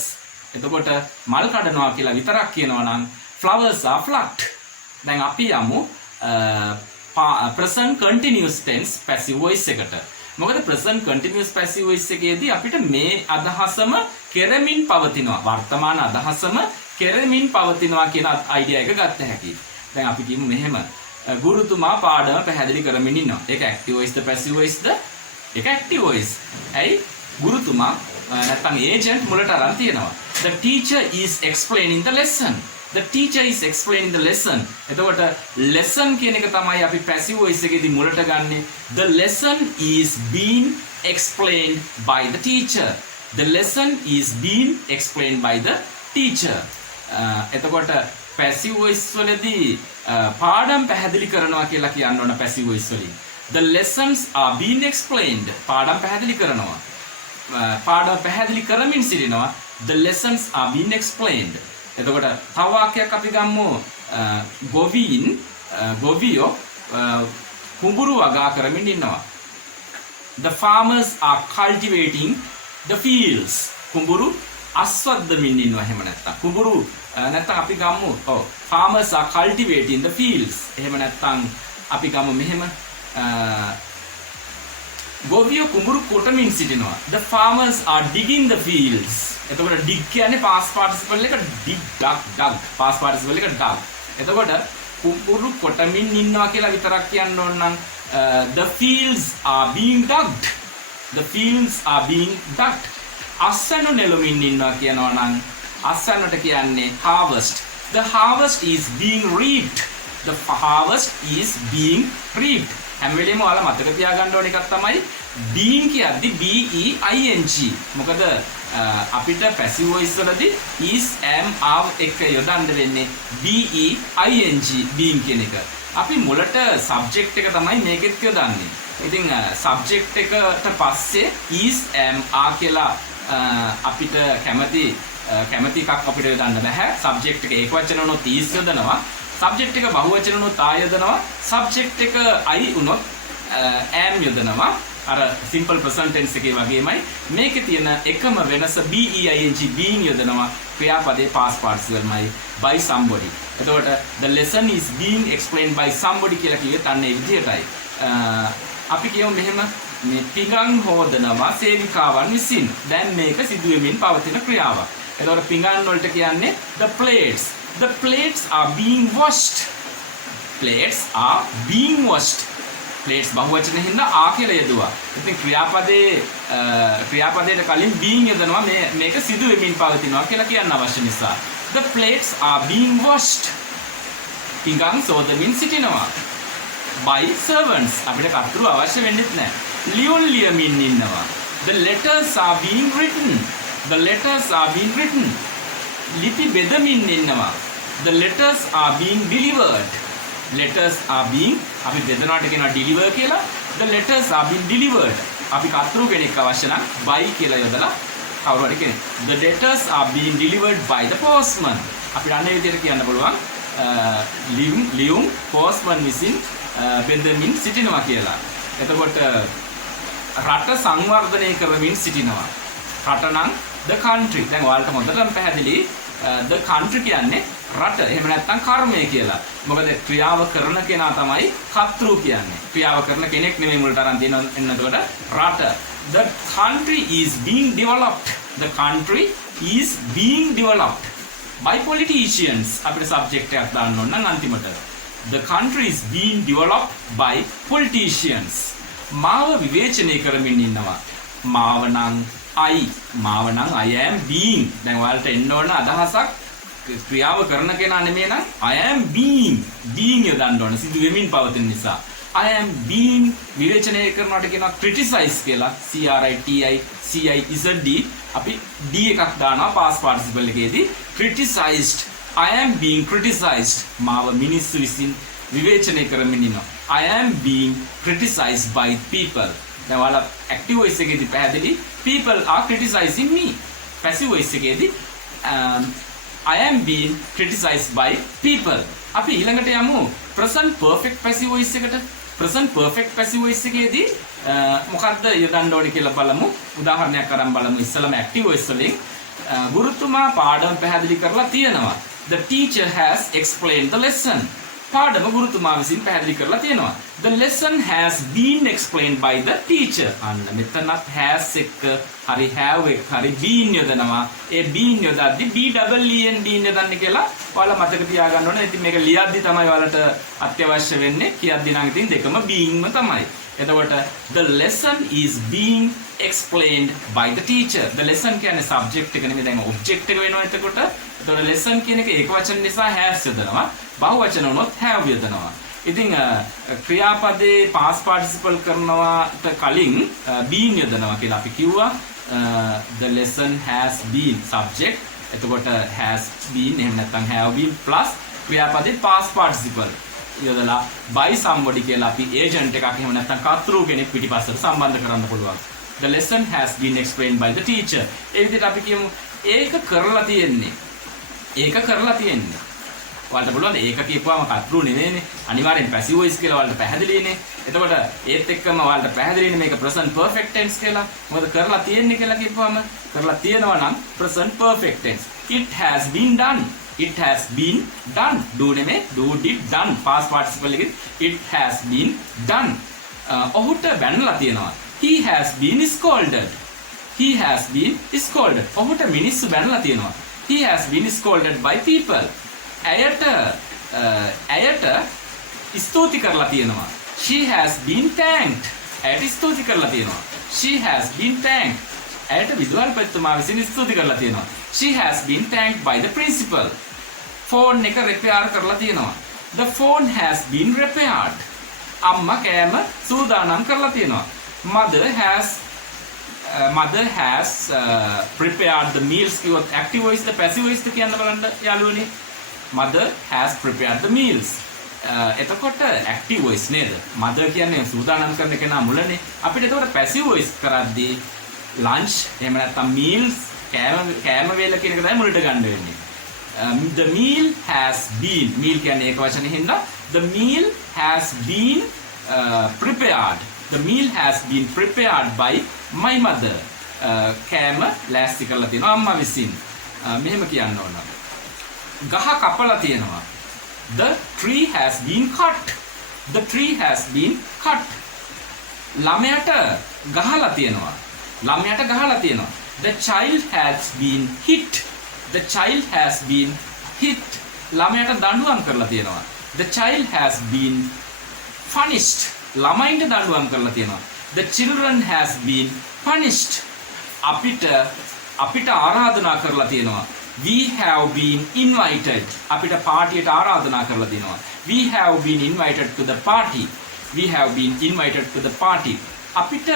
එතකොට මල් කඩනවා කියලා විතරක් කියනවා නම් flowers are plucked. දැන් අපි යමු present continuous tense passive voice එකට. මොකද present continuous passive voice එකේදී අපිට මේ අදහසම කෙරමින් පවතිනවා. වර්තමාන අදහසම කෙරමින් පවතිනවා කියන අයිඩියා එක ගත්ත හැකියි. දැන් අපි කියමු මෙහෙම. ගුරුතුමා පාඩම පැහැදිලි කරමින් ඉන්නවා. ඒක active voice ද passive voice ද? ඒක active voice. ඇයි? ගුරුතුමා නැත්නම් agent මුලට අරන් තියෙනවා. The teacher is explaining the lesson. The teacher is explaining the lesson. එතකොට lesson කියන එක තමයි අපි passive voice එකේදී මුලට ගන්නෙ. The lesson is being explained by the teacher. The lesson is being explained by the teacher. එතකොට passive voice වලදී පාඩම් පැහැදිලි කරනවා කියලා කියන්න ඕන passive voice වලින්. The lessons are being explained. පාඩම් පැහැදිලි කරනවා. පාඩම් පැහැදිලි කරමින් සිටිනවා. The lessons are being explained. එතකොට තව වාක්‍යයක් අපි ගමු. ගොවියෝ කුඹුරු වගා කරමින් ඉන්නවා. The farmers are cultivating the fields. කුඹුරු අස්වද්දමින් ඉන්නවා එහෙම නැත්තම්. කුඹුරු නැත්තම් අපි ගමු. farmers are cultivating the fields. එහෙම නැත්තම් අපි ගමු මෙහෙම. ගොවියෝ කුඹුරු කොටමින් සිටිනවා. The farmers are digging the fields. එතකොට dig කියන්නේ past participle එක dig dug past participle එක dug. එතකොට කුඹුරු කොටමින් ඉන්නවා කියලා විතරක් කියන්න ඕන නම් the fields are being dug. The fields are being dug. අස්වැන්න නෙළුමින් ඉන්නවා කියනවා නම් අස්වැන්නට කියන්නේ harvest. The harvest is being reaped. The harvest is being reaped. හැම වෙලේම ඔයාලා මතක තියාගන්න ඕන එකක් තමයි being කියද්දි B E I N G. මොකද අපිට passive voice වලදී is am are එක යොදන්න වෙන්නේ B E I N G being කියන එක. අපි මුලට subject එක තමයි මේකෙත් යොදන්නේ. ඉතින් subject එකට පස්සේ is am are කියලා අපිට කැමති එකක් අපිට යොදන්න බෑ. subject එක ඒකවචන වුණොත් is යොදනවා. subject එක බහුවචන වුණොත් ආ යොදනවා. subject එක I වුණොත් am යොදනවා. අර simple present tense එකේ වගේමයි මේකේ තියෙන එකම වෙනස B E I N G being යොදනවා. ක්‍රියාපදේ past participle by somebody. එතකොට the lesson is being explained by somebody කියලා කිව්වෙත් අන්න ඒ විදිහටයි. අපි කියමු මෙහෙම මේ පිඟන් හොදනවා සේවිකාවන් විසින්. දැන් මේක සිදුවෙමින් පවතින ක්‍රියාවක්. එතකොට පිඟන් වලට කියන්නේ the plates. The plates are being washed. Plates are being washed. plates බහුවචන හින්දා ආ කියලා යෙදුවා. ඉතින් ක්‍රියාපදයට කලින් being යොදනවා මේක සිදු වෙමින් පවතිනවා කියලා කියන්න අවශ්‍ය නිසා. The plates are being washed. පිඟන් සෝදමින් සිටිනවා. By servants. අපිට කර්තෘ අවශ්‍ය වෙන්නේ නැහැ. ලියුම් ලියමින් ඉන්නවා. The letters are being written. The letters are being written. ලිපි බෙදමින් ඉන්නවා. The letters are being delivered. Letters are being අපි බෙදනවාට කියනවා deliver කියලා. The letters are being delivered. අපි කර්තෘ කෙනෙක් අවශ්‍ය නම් by කියලා යොදලා කවුරු හරි කෙනෙක්. The letters are being delivered by the postman. අපිට අන්න ඒ විදිහට කියන්න පුළුවන් ලියුම් postman විසින් බෙදමින් සිටිනවා කියලා. එතකොට රට සංවර්ධනය කරමින් සිටිනවා. රට නම් the country. දැන් ඔයාලට හොඳටම පැහැදිලි the country කියන්නේ රට එහෙම නැත්නම් කර්මය කියලා. මොකද ක්‍රියාව කරන කෙනා තමයි කර්තෘ කියන්නේ. ක්‍රියාව කරන කෙනෙක් නෙමෙයි මුලට අරන් තියෙන එන්නකොට රට. The country is being developed. The country is being developed by politicians. අපිට subject එකක් දාන්න ඕන නම් අන්තිමට. The country is being developed by politicians. මාව විවේචනය කරමින් ඉන්නවා. මාව නම් I am being. දැන් ඔයාලට එන්න ඕන අදහසක් ක්‍රියාව කරන කෙනා නෙමෙයි නම් I am being යොදන්න ඕන සිදු වෙමින් පවතින නිසා. I am being විවේචනය කරනවට කියනවා criticize කියලා. CRITICIZD අපි D එකක් දානවා past participle එකේදී. criticized. I am being criticized. මාව මිනිස්සු විසින් විවේචනය කරමින් ඉන්නවා. I am being criticized by people. දැන් ඔයාලා active voice එකේදී පැහැදිලි people are criticizing me. passive voice එකේදී I am being criticized by people. අපි ඊළඟට යමු present perfect passive voice එකට. present perfect passive voice එකේදී මොකක්ද යොදන්න ඕනේ කියලා බලමු. උදාහරණයක් අරන් බලමු. ඉස්සලම active voice වලින් ගුරුතුමා පාඩම පැහැදිලි කරලා තියෙනවා. The teacher has explained the lesson. පාඩම ගුරුතුමා විසින් පැහැදිලි කරලා තියෙනවා. The lesson has been explained by the teacher. අන්න මෙතනත් has එක හරි have එක හරි been යොදනවා. ඒ been යොදද්දි BEEN been යොදන්නේ කියලා ඔයාලා මතක තියාගන්න ඕනේ. ඉතින් මේක ලියද්දි තමයි ඔයාලට අත්‍යවශ්‍ය වෙන්නේ. කියද්දි නම් ඉතින් දෙකම beingම තමයි. එතකොට the lesson is being explained by the teacher. The lesson කියන්නේ subject එක නෙමෙයි දැන් object එක වෙනවා එතකොට. එතකොට lesson කියන එක ඒක වචන නිසා has යොදනවා. බහුවචන වුණොත් have යොදනවා. ඉතින් ක්‍රියාපදේ past participle කරනවාට කලින් been යොදනවා කියලා අපි කිව්වා. The lesson has been subject. එතකොට has been එහෙම නැත්නම් have been plus ක්‍රියාපදේ past participle යොදලා by somebody කියලා අපි agent එකක් එහෙම නැත්නම් කර්තෘ කෙනෙක් පිටිපස්සට සම්බන්ධ කරන්න පුළුවන්. The lesson has been explained by the teacher. ඒ විදිහට අපි කියමු ඒක කරලා තියෙන්නේ. ඔයාලට බලන්න ඒක කියපුවාම කර්තෘ නෙවෙයිනේ. අනිවාර්යෙන් passive voice කියලා ඔයාලට පැහැදිලිනේ. එතකොට ඒත් එක්කම ඔයාලට පැහැදිලිනේ මේක present perfect tense කියලා. මොකද කරලා තියෙන්නේ කියලා කියපුවාම කරලා තියෙනවා නම් present perfect tense. It has been done. It has been done. Do නෙමෙයි do did done. past participle එකේ it has been done. ඔහුට බැනලා තියෙනවා. He has been scolded. He has been scolded. ඔහුට මිනිස්සු බැනලා තියෙනවා. He has been scolded by people. ඇයට ස්තුති කරලා තියෙනවා. She has been thanked. ඇයට ස්තුති කරලා තියෙනවා. She has been thanked. ඇයට විදුහල්පතිතුමා විසින් ස්තුති කරලා තියෙනවා. She has been thanked by the principal. Phone එක repair කරලා තියෙනවා. The phone has been repaired. අම්මා කෑම සූදානම් කරලා තියෙනවා. Mother has prepared the meals. කිව්වොත් active voice ද passive voice ද කියන්න බලන්න යාළුවනේ. Mother has prepared the meals. එතකොට active voice නේද? mother කියන්නේ සූදානම් කරන කෙනා මුලනේ. අපිට එතකොට passive voice කරද්දී lunch එහෙම නැත්නම් meals කෑම වේල කියන එක තමයි මුලට ගන්න වෙන්නේ. The meal has been meal කියන්නේ ඒක වචනේ හින්දා the meal has been prepared. The meal has been prepared by my mother. කෑම ලෑස්ති කරලා තියෙනවා අම්මා විසින්. මෙහෙම කියන්න ඕන. ගහ කපලා තියෙනවා. The tree has been cut. The tree has been cut. ළමයට ගහලා තියෙනවා. The child has been hit. The child has been hit. ළමයට දඬුවම් කරලා තියෙනවා. The child has been punished. ළමයින්ට දඬුවම් කරලා තියෙනවා. The children has been punished. අපිට ආරාධනා කරලා තියෙනවා. We have been invited. අපිට පාටියට ආරාධනා කරලා තියෙනවා. We have been invited to the party. We have been invited to the party. අපිට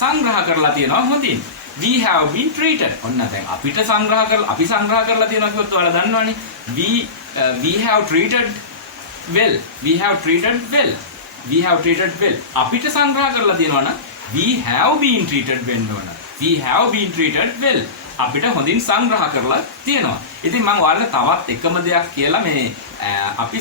සංග්‍රහ කරලා තියෙනවා හොඳින්. We have been treated. ඔන්න දැන් අපි සංග්‍රහ කරලා තියෙනවා කිව්වොත් ඔයාලා දන්නවනේ. We have treated well. We have treated well. We have treated well. අපිට සංග්‍රහ කරලා තියෙනවා නම් we have been treated වෙන්න ඕන. We have been treated well. අපිට හොඳින් සංග්‍රහ කරලා තියෙනවා. ඉතින් මම ඔයාලට තවත් එකම දෙයක් කියලා මේ අපි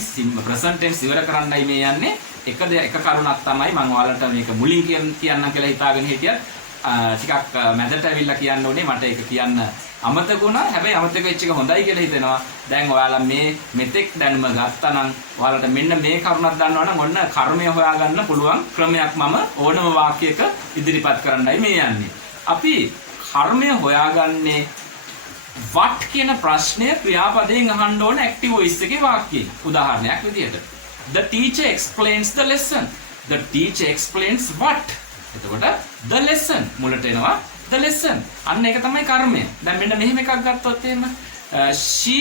present tense ඉවර කරන්නයි මේ යන්නේ. එක කරුණක් තමයි මම ඔයාලට මේක මුලින් කියන්නම් කියලා හිතාගෙන හිටියත් ටිකක් මැදට ඇවිල්ලා කියන්න ඕනේ මට ඒක කියන්න අමතක වුණා. හැබැයි අමතක වෙච්ච එක හොඳයි කියලා හිතෙනවා. දැන් ඔයාලා මේ මෙතෙක් දැනුම ගත්තා නම් ඔයාලට මෙන්න මේ කරුණක් දන්නවා නම් ඔන්න කර්මය හොයාගන්න පුළුවන් ක්‍රමයක් මම ඕනම වාක්‍යයක ඉදිරිපත් කරන්නයි මේ යන්නේ. අපි කර්මය හොයාගන්නේ what කියන ප්‍රශ්නය ක්‍රියාපදයෙන් අහන්න ඕන ඇක්ටිව් වොයිස් එකේ වාක්‍යයෙන්. උදාහරණයක් විදිහට the teacher explains the lesson. The teacher explains what? එතකොට the lesson මුලට එනවා the lesson. අන්න ඒක තමයි කර්මය. දැන් මෙන්න මෙහෙම එකක් ගත්තොත් එහෙම she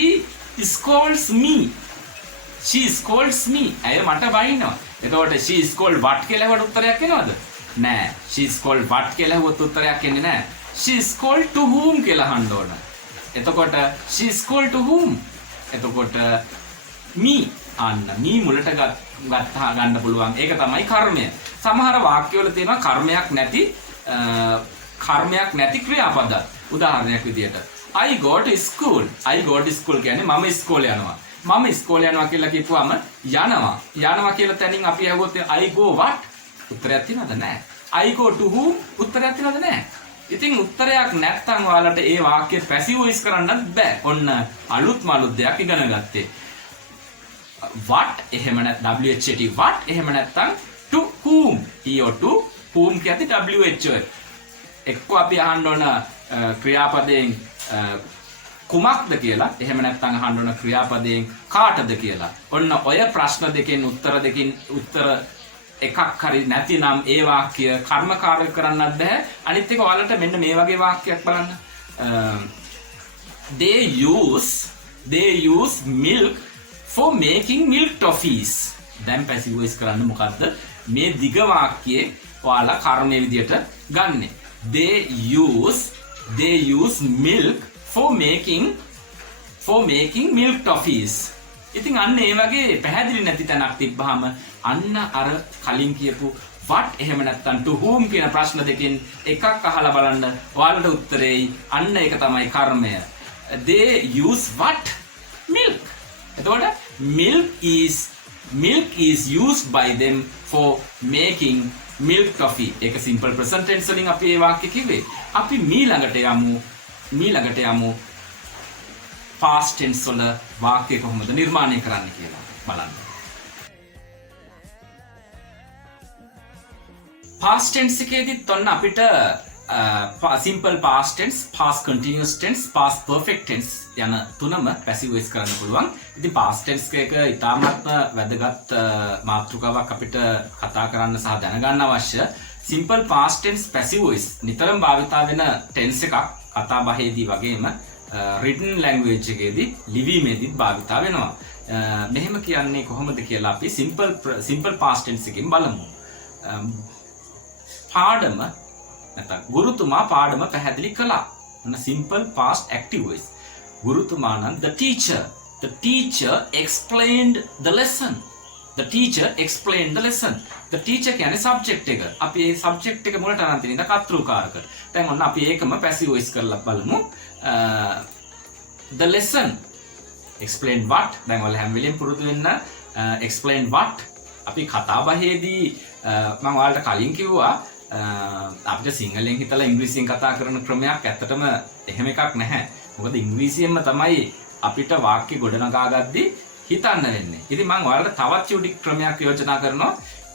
scolds me. She scolds me. ඇය මට බනිනවා. එතකොට she scold what කියලා හොට උත්තරයක් එනවද? නෑ. she scold what කියලා හොත් උත්තරයක් එන්නේ නෑ. she scold to whom කියලා අහන්න ඕන. එතකොට she scold to whom? එතකොට me අන්න me මුලට ගන්න පුළුවන්. ඒක තමයි කර්මය. සමහර වාක්‍යවල තියෙනවා කර්මයක් නැති ක්‍රියාපද. උදාහරණයක් විදියට I go to school. I go to school කියන්නේ මම ඉස්කෝලේ යනවා. මම ඉස්කෝලේ යනවා කියලා කියපුවාම යනවා කියලා තැනින් අපි අහුවොත් I go what? උත්තරයක් තියෙනවද? නැහැ. I go to whom? උත්තරයක් තියෙනවද? නැහැ. ඉතින් උත්තරයක් නැත්නම් ඔයාලට ඒ වාක්‍යය පැසිව් වොයිස් කරන්නත් බෑ. ඔන්න අලුත් දෙයක් ඉගෙන ගත්තේ. what එහෙම නැත්නම් WHT what එහෙම නැත්නම් to whom EO to whom කියන්නේ WH එක්ක අපි අහන්න ඕන ක්‍රියාපදයෙන් කුමක්ද කියලා එහෙම නැත්නම් අහන්න ඕන ක්‍රියාපදයෙන් කාටද කියලා. ඔන්න ඔය ප්‍රශ්න දෙකෙන් උත්තර එකක් හරි නැතිනම් ඒ වාක්‍ය කර්මකාරක කරන්නත් බෑ. අනිත් එක ඔයාලට මෙන්න මේ වගේ වාක්‍යයක් බලන්න. they use milk for making milk toffees. දැන් පැසිව් වොයිස් කරන්න මොකද්ද? මේ දිග වාක්‍යයේ ඔයාලා කර්මයේ විදියට ගන්නෙ. they use milk for making milk toffees. ඉතින් අන්න ඒ වගේ පැහැදිලි නැති තැනක් තිබ්බහම අන්න අර කලින් කියපු what එහෙම නැත්නම් to whom කියන ප්‍රශ්න දෙකෙන් එකක් අහලා බලන්න ඔයාලට උත්තරේයි. අන්න ඒක තමයි කර්මය. they use what? milk. එතකොට milk is used by them for making milk toffee. ඒක simple present tense වලින් අපි මේ වාක්‍ය කිව්වේ. අපි ඊළඟට යමු past tense වල වාක්‍ය කොහොමද නිර්මාණය කරන්න කියලා බලන්න. past tense එකේදීත් ඔන්න අපිට simple past tense, past continuous tense, past perfect tense යන තුනම පැසිව් වොයිස් කරන්න පුළුවන්. ඉතින් past tense එක ඉතාමත්ම වැදගත් මාතෘකාවක් අපිට කතා කරන්න සහ දැනගන්න අවශ්‍ය. simple past tense passive voice නිතරම භාවිතා වෙන tense එකක් කතා බහේදී වගේම written language එකේදී ලිවීමේදීත් භාවිතා වෙනවා. මෙහෙම කියන්නේ කොහොමද කියලා අපි simple past tense එකෙන් බලමු. පාඩම නැත්නම් ගුරුතුමා පාඩම පැහැදිලි කළා. මොන simple past active voice. ගුරුතුමා නම් the teacher explained the lesson. The teacher explained the lesson. The teacher කියන්නේ subject එක. අපි මේ subject එක මුලට අරන් තියෙන ඉඳ කර්තෘකාරක. දැන් ඔන්න අපි ඒකම passive voice කරලා බලමු. The lesson explain what. දැන් ඔයාලා හැම වෙලෙම පුරුදු වෙන්න explain what. අපි කතා බහේදී මම ඔයාලට කලින් කිව්වා අපිට සිංහලෙන් හිතලා ඉංග්‍රීසියෙන් කතා කරන ක්‍රමයක් ඇත්තටම එහෙම එකක් නැහැ. මොකද ඉංග්‍රීසියෙන්ම තමයි අපිට වාක්‍ය ගොඩනගා ගද්දී හිතන්න වෙන්නේ. ඉතින් මම ඔයාලට තවත් චුටි ක්‍රමයක් යෝජනා කරනවා.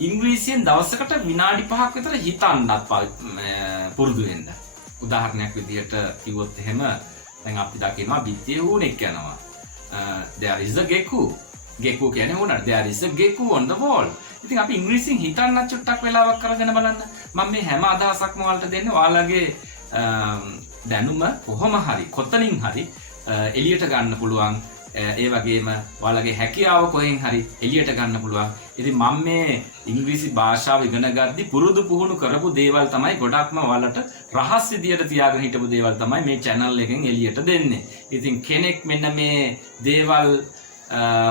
ඉංග්‍රීසියෙන් දවසකට විනාඩි 5ක් විතර හිතන්නත් පුරුදු වෙන්න. උදාහරණයක් විදිහට කිව්වොත් එහෙම දැන් අපි දකිනවා බිත්තියේ හුණෙක් යනවා. There is a gecko. Gecko කියන්නේ හුණක්. There is a gecko on the wall. ඉතින් අපි ඉංග්‍රීසියෙන් හිතන්නත් චුට්ටක් වෙලාවක් කරගෙන බලන්න. මම මේ හැම අදහසක්ම ඔයාලට දෙන්නේ ඔයාලගේ දැනුම කොහොම හරි කොතනින් හරි එළියට ගන්න පුළුවන්. ඒ වගේම ඔයාලගේ හැකියාව කොහෙන් හරි එළියට ගන්න පුළුවන්. ඉතින් මම මේ ඉංග්‍රීසි භාෂාව ඉගෙන ගද්දි පුරුදු පුහුණු කරපු දේවල් තමයි ගොඩක්ම ඔයාලට රහස් විදියට තියාගෙන හිටපු දේවල් තමයි මේ channel එකෙන් එළියට දෙන්නේ. ඉතින් කෙනෙක් මෙන්න මේ දේවල්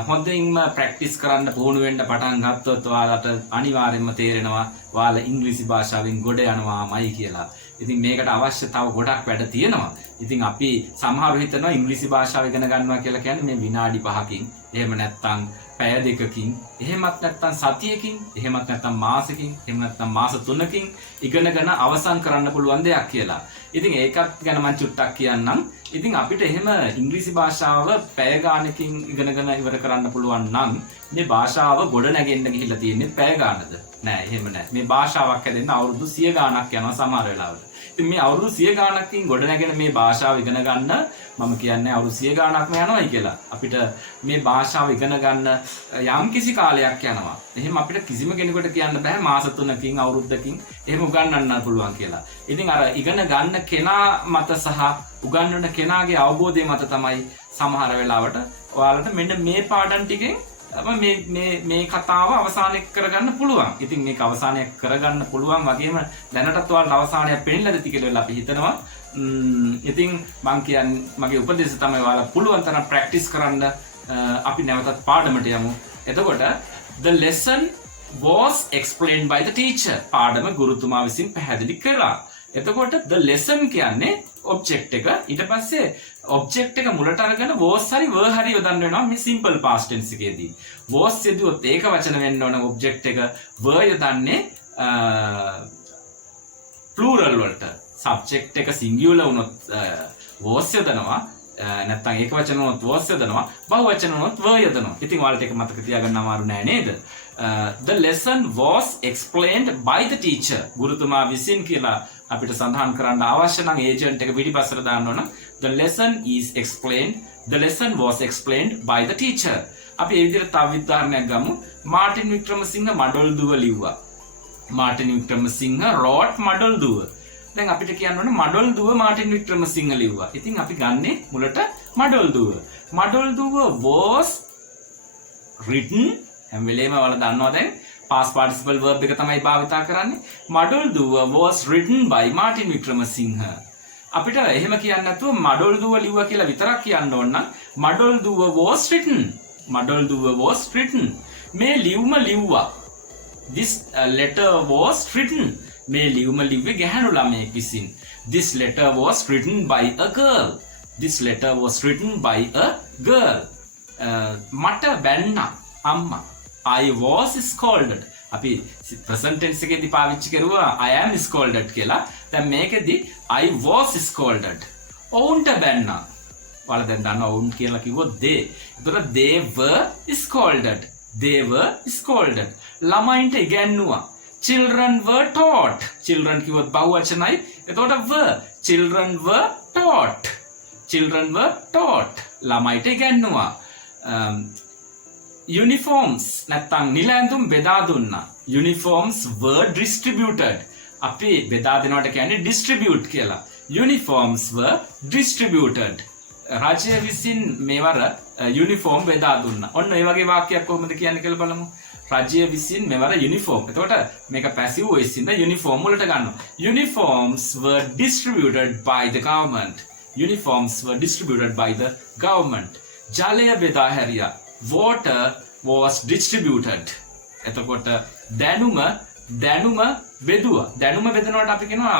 හොඳින්ම ප්‍රැක්ටිස් කරන්න පුහුණු වෙන්න පටන් ගත්තොත් ඔයාලට අනිවාර්යයෙන්ම තේරෙනවා ඔයාලා ඉංග්‍රීසි භාෂාවෙන් ගොඩ යනවාමයි කියලා. ඉතින් මේකට අවශ්‍ය තව ගොඩක් වැඩ තියෙනවා. ඉතින් අපි සමහරව හිතනවා ඉංග්‍රීසි භාෂාව ඉගෙන ගන්නවා කියලා කියන්නේ මේ විනාඩි 5කින් එහෙම නැත්නම් පැය දෙකකින් එහෙමත් නැත්නම් සතියකින් එහෙමත් නැත්නම් මාසෙකින් එහෙම නැත්නම් මාස 3කින් ඉගෙනගෙන අවසන් කරන්න පුළුවන් දෙයක් කියලා. ඉතින් ඒකත් ගැන මම චුට්ටක් කියන්නම්. ඉතින් අපිට එහෙම ඉංග්‍රීසි භාෂාව පැය ගානකින් ඉගෙනගෙන ඉවර කරන්න පුළුවන් නම් මේ භාෂාව ගොඩ නැගෙන්න ගිහිල්ලා තියෙන්නේ පැය ගානද? නෑ එහෙම නෑ. මේ භාෂාවක් හැදෙන්න අවුරුදු 100 ගානක් යනවා සමහර වෙලාවට. ඉතින් මේ අවුරුදු 100 ගානකින් ගොඩ නැගෙන මේ භාෂාව ඉගෙන ගන්න මම කියන්නේ අවුරුදු 100 ගානක්ම යනවායි කියලා. අපිට මේ භාෂාව ඉගෙන ගන්න යම් කිසි කාලයක් යනවා. එහෙම අපිට කිසිම කෙනෙකුට කියන්න බෑ මාස 3කින් අවුරුද්දකින් එහෙම උගන්වන්න පුළුවන් කියලා. ඉතින් අර ඉගෙන ගන්න කෙනා මත සහ උගන්වන කෙනාගේ අවබෝධය මත තමයි සමහර වෙලාවට ඔයාලට මෙන්න මේ පාඩම් ටිකෙන් මේ කතාව අවසානය කරගන්න පුළුවන්. ඉතින් මේක අවසානය කරගන්න පුළුවන් වගේම දැනටත් ඔයාලට අවසානයක් පෙන්නලා ඇති කියලා අපි හිතනවා. ඉතින් මම කියන්නේ මගේ උපදේශය තමයි ඔයාලා පුළුවන් තරම් ප්‍රැක්ටිස් කරන්න. අපි නැවතත් පාඩමට යමු. එතකොට the lesson was explained by the teacher. පාඩම ගුරුතුමා විසින් පැහැදිලි කළා. එතකොට the lesson කියන්නේ object එක. ඊට පස්සේ object එක මුලට අරගෙන was හරි were හරි යොදන්න වෙනවා මේ simple past tense එකේදී. was යදුවොත් ඒක වචන වෙන්න ඕන object එක. were යොදන්නේ plural වලට. subject එක singular වුණොත් was යොදනවා. නැත්නම් ඒක වචන වුණොත් was යොදනවා. බහු වචන වුණොත් were යොදනවා. ඉතින් ඔයාලට ඒක මතක තියාගන්න අමාරු නෑ නේද? The lesson was explained by the teacher. ගුරුතුමා විසින් කියලා අපිට සඳහන් කරන්න අවශ්‍ය නම් ඒජන්ට් එක පිටිපස්සට දාන්න ඕන. The lesson is explained. The lesson was explained by the teacher. අපි මේ විදිහට තව උදාහරණයක් ගමු. මාර්ටින් වික්‍රමසිංහ මඩොල් දුව ලිව්වා. මාර්ටින් වික්‍රමසිංහ wrote මඩොල් දුව. දැන් අපිට කියන්න ඕනේ මඩොල් දුව මාර්ටින් වික්‍රමසිංහ ලිව්වා. ඉතින් අපි ගන්නේ මුලට මඩොල් දුව. මඩොල් දුව was written. හැම වෙලේම ඔයාලා දන්නවා දැන් past participle verb එක තමයි භාවිතා කරන්නේ. මඩොල් දුව was written by Martin Wickramasinghe. අපිට එහෙම කියන්න නැතුව මඩොල් දුව ලිව්වා කියලා විතරක් කියන්න ඕන නම් මඩොල් දුව was written. මඩොල් දුව was written. මේ ලියුම ලිව්වා. This letter was written. මේ ලියුම ලිව්වේ ගැහැණු ළමයෙක් විසින්. This letter was written by a girl. This letter was written by a girl. මට බැන්නා අම්මා. I was scolded. අපි present tense එකේදී පාවිච්චි කරුවා I am scolded කියලා. දැන් මේකෙදී I was scolded. ඔවුන්ට බැන්නා. ඔයාලා දැන් දන්නවා ඔවුන් කියලා කිව්වොත් they. ඒතර they were scolded. They were scolded. ළමයින්ට ඉගැන්නුවා. Children were taught. Children කිව්වොත් බහුවචනයි. එතකොට were. Children were taught. Children were taught. ළමයිට ඉගැන්නුවා. Uniforms නැත්නම් නිල ඇඳුම් බෙදා දුන්නා. Uniforms were distributed. අපි බෙදා දෙනවට කියන්නේ distribute කියලා. Uniforms were distributed. රාජ්‍ය විසින් මේවර uniform බෙදා දුන්නා. ඔන්න ඒ වගේ වාක්‍යයක් කොහොමද කියන්නේ කියලා බලමු. රාජ්‍ය විසින් මේවර uniform. එතකොට මේක passive voice ඉඳ uniform වලට ගන්නවා. Uniforms were distributed by the government. Uniforms were distributed by the government. ජලය බෙදා හැරියා. Water was distributed. එතකොට දැනුම බෙදුවා. දැනුම බෙදනකොට අපි කියනවා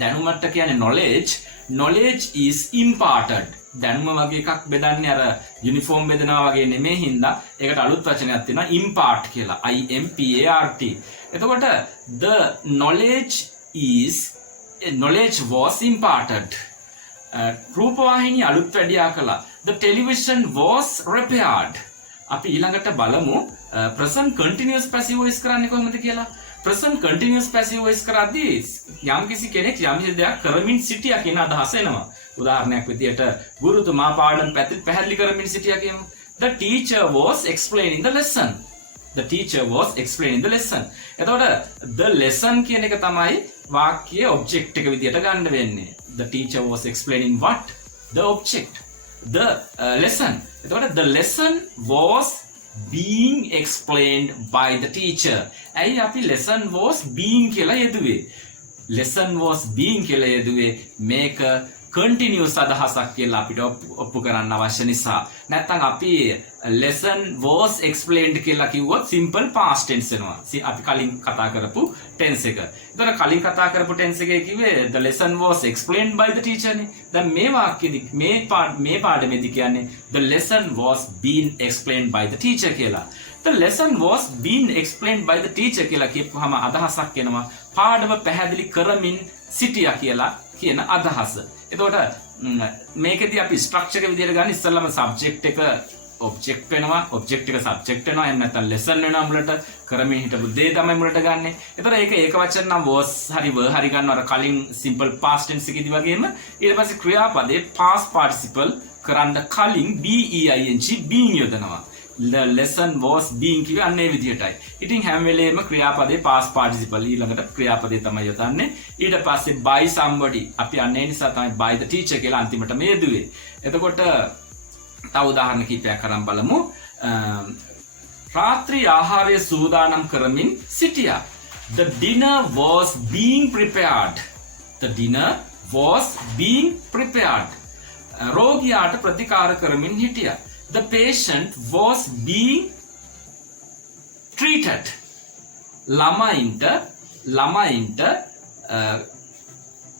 දැනුමට කියන්නේ knowledge. Knowledge is imparted. දැනුම වගේ එකක් බෙදන්නේ අර යුනිෆෝම් බෙදනවා වගේ නෙමෙයි හින්දා ඒකට අලුත් වචනයක් තියෙනවා impart කියලා. IMPART. එතකොට the knowledge was imparted. රූපවාහිනිය අලුත් වැඩියා කළා. The television was repaired. අපි ඊළඟට බලමු present continuous passive voice කරන්නේ කොහොමද කියලා. present continuous passive voice කරද්දී යම්කිසි කෙනෙක් යම්කිසි දෙයක් කරමින් සිටියා කියන අදහස එනවා. උදාහරණයක් විදියට ගුරුතුමා පාඩම් පැහැදිලි කරමින් සිටියා කියමු. The teacher was explaining the lesson. The teacher was explaining the lesson. එතකොට the lesson කියන එක තමයි වාක්‍යයේ object එක විදියට ගන්න වෙන්නේ. The teacher was explaining what? The object. The lesson. එතකොට the lesson was being explained by the teacher. ඇයි අපි lesson was being කියලා යෙදුවේ? Lesson was being කියලා යෙදුවේ මේක continuous අදහසක් කියලා අපිට ඔප්පු කරන්න අවශ්‍ය නිසා. නැත්නම් අපි lesson was explained කියලා කිව්වොත් simple past tense වෙනවා. අපි කලින් කතා කරපු tense එක. ඒතර කලින් කතා කරපු tense එකේ කිව්වේ the lesson was explained by the teacher නේ. දැන් මේ වාක්‍යෙදි මේ පාඩමේදී කියන්නේ the lesson was being explained by the teacher කියලා. the lesson was being explained by the teacher කියලා කියපුවාම අදහසක් එනවා පාඩම පැහැදිලි කරමින් සිටියා කියලා කියන අදහස. එතකොට මේකෙදී අපි ස්ට්‍රක්චර් එක විදිහට ගන්න ඉස්සෙල්ලාම සබ්ජෙක්ට් එක ඔබ්ජෙක්ට් වෙනවා, ඔබ්ජෙක්ට් එක සබ්ජෙක්ට් වෙනවා, එහෙම නැත්නම් ලෙසන් වෙනවා මුලට, කරමින් හිටපු දේ තමයි මුලට ගන්නෙ. එතකොට ඒක වචන නම් was හරි were හරි ගන්නවා අර කලින් simple past tense එකේදී වගේම. ඊට පස්සේ ක්‍රියාපදේ past participle කරන්න කලින් being being යොදනවා. the lesson was being කිව්වේ අන්න ඒ විදිහටයි. ඉතින් හැම වෙලේම ක්‍රියාපදේ past participle ඊළඟට ක්‍රියාපදේ තමයි යොදන්නේ. ඊට පස්සේ by somebody අපි අන්න ඒ නිසා තමයි by the teacher කියලා අන්තිමට මේ යෙදුවේ. එතකොට තව උදාහරණ කිහිපයක් අරන් බලමු. රාත්‍රී ආහාරය සූදානම් කරමින් සිටියා. The dinner was being prepared. The dinner was being prepared. රෝගියාට ප්‍රතිකාර කරමින් හිටියා. The patient was being treated. ළමයින්ට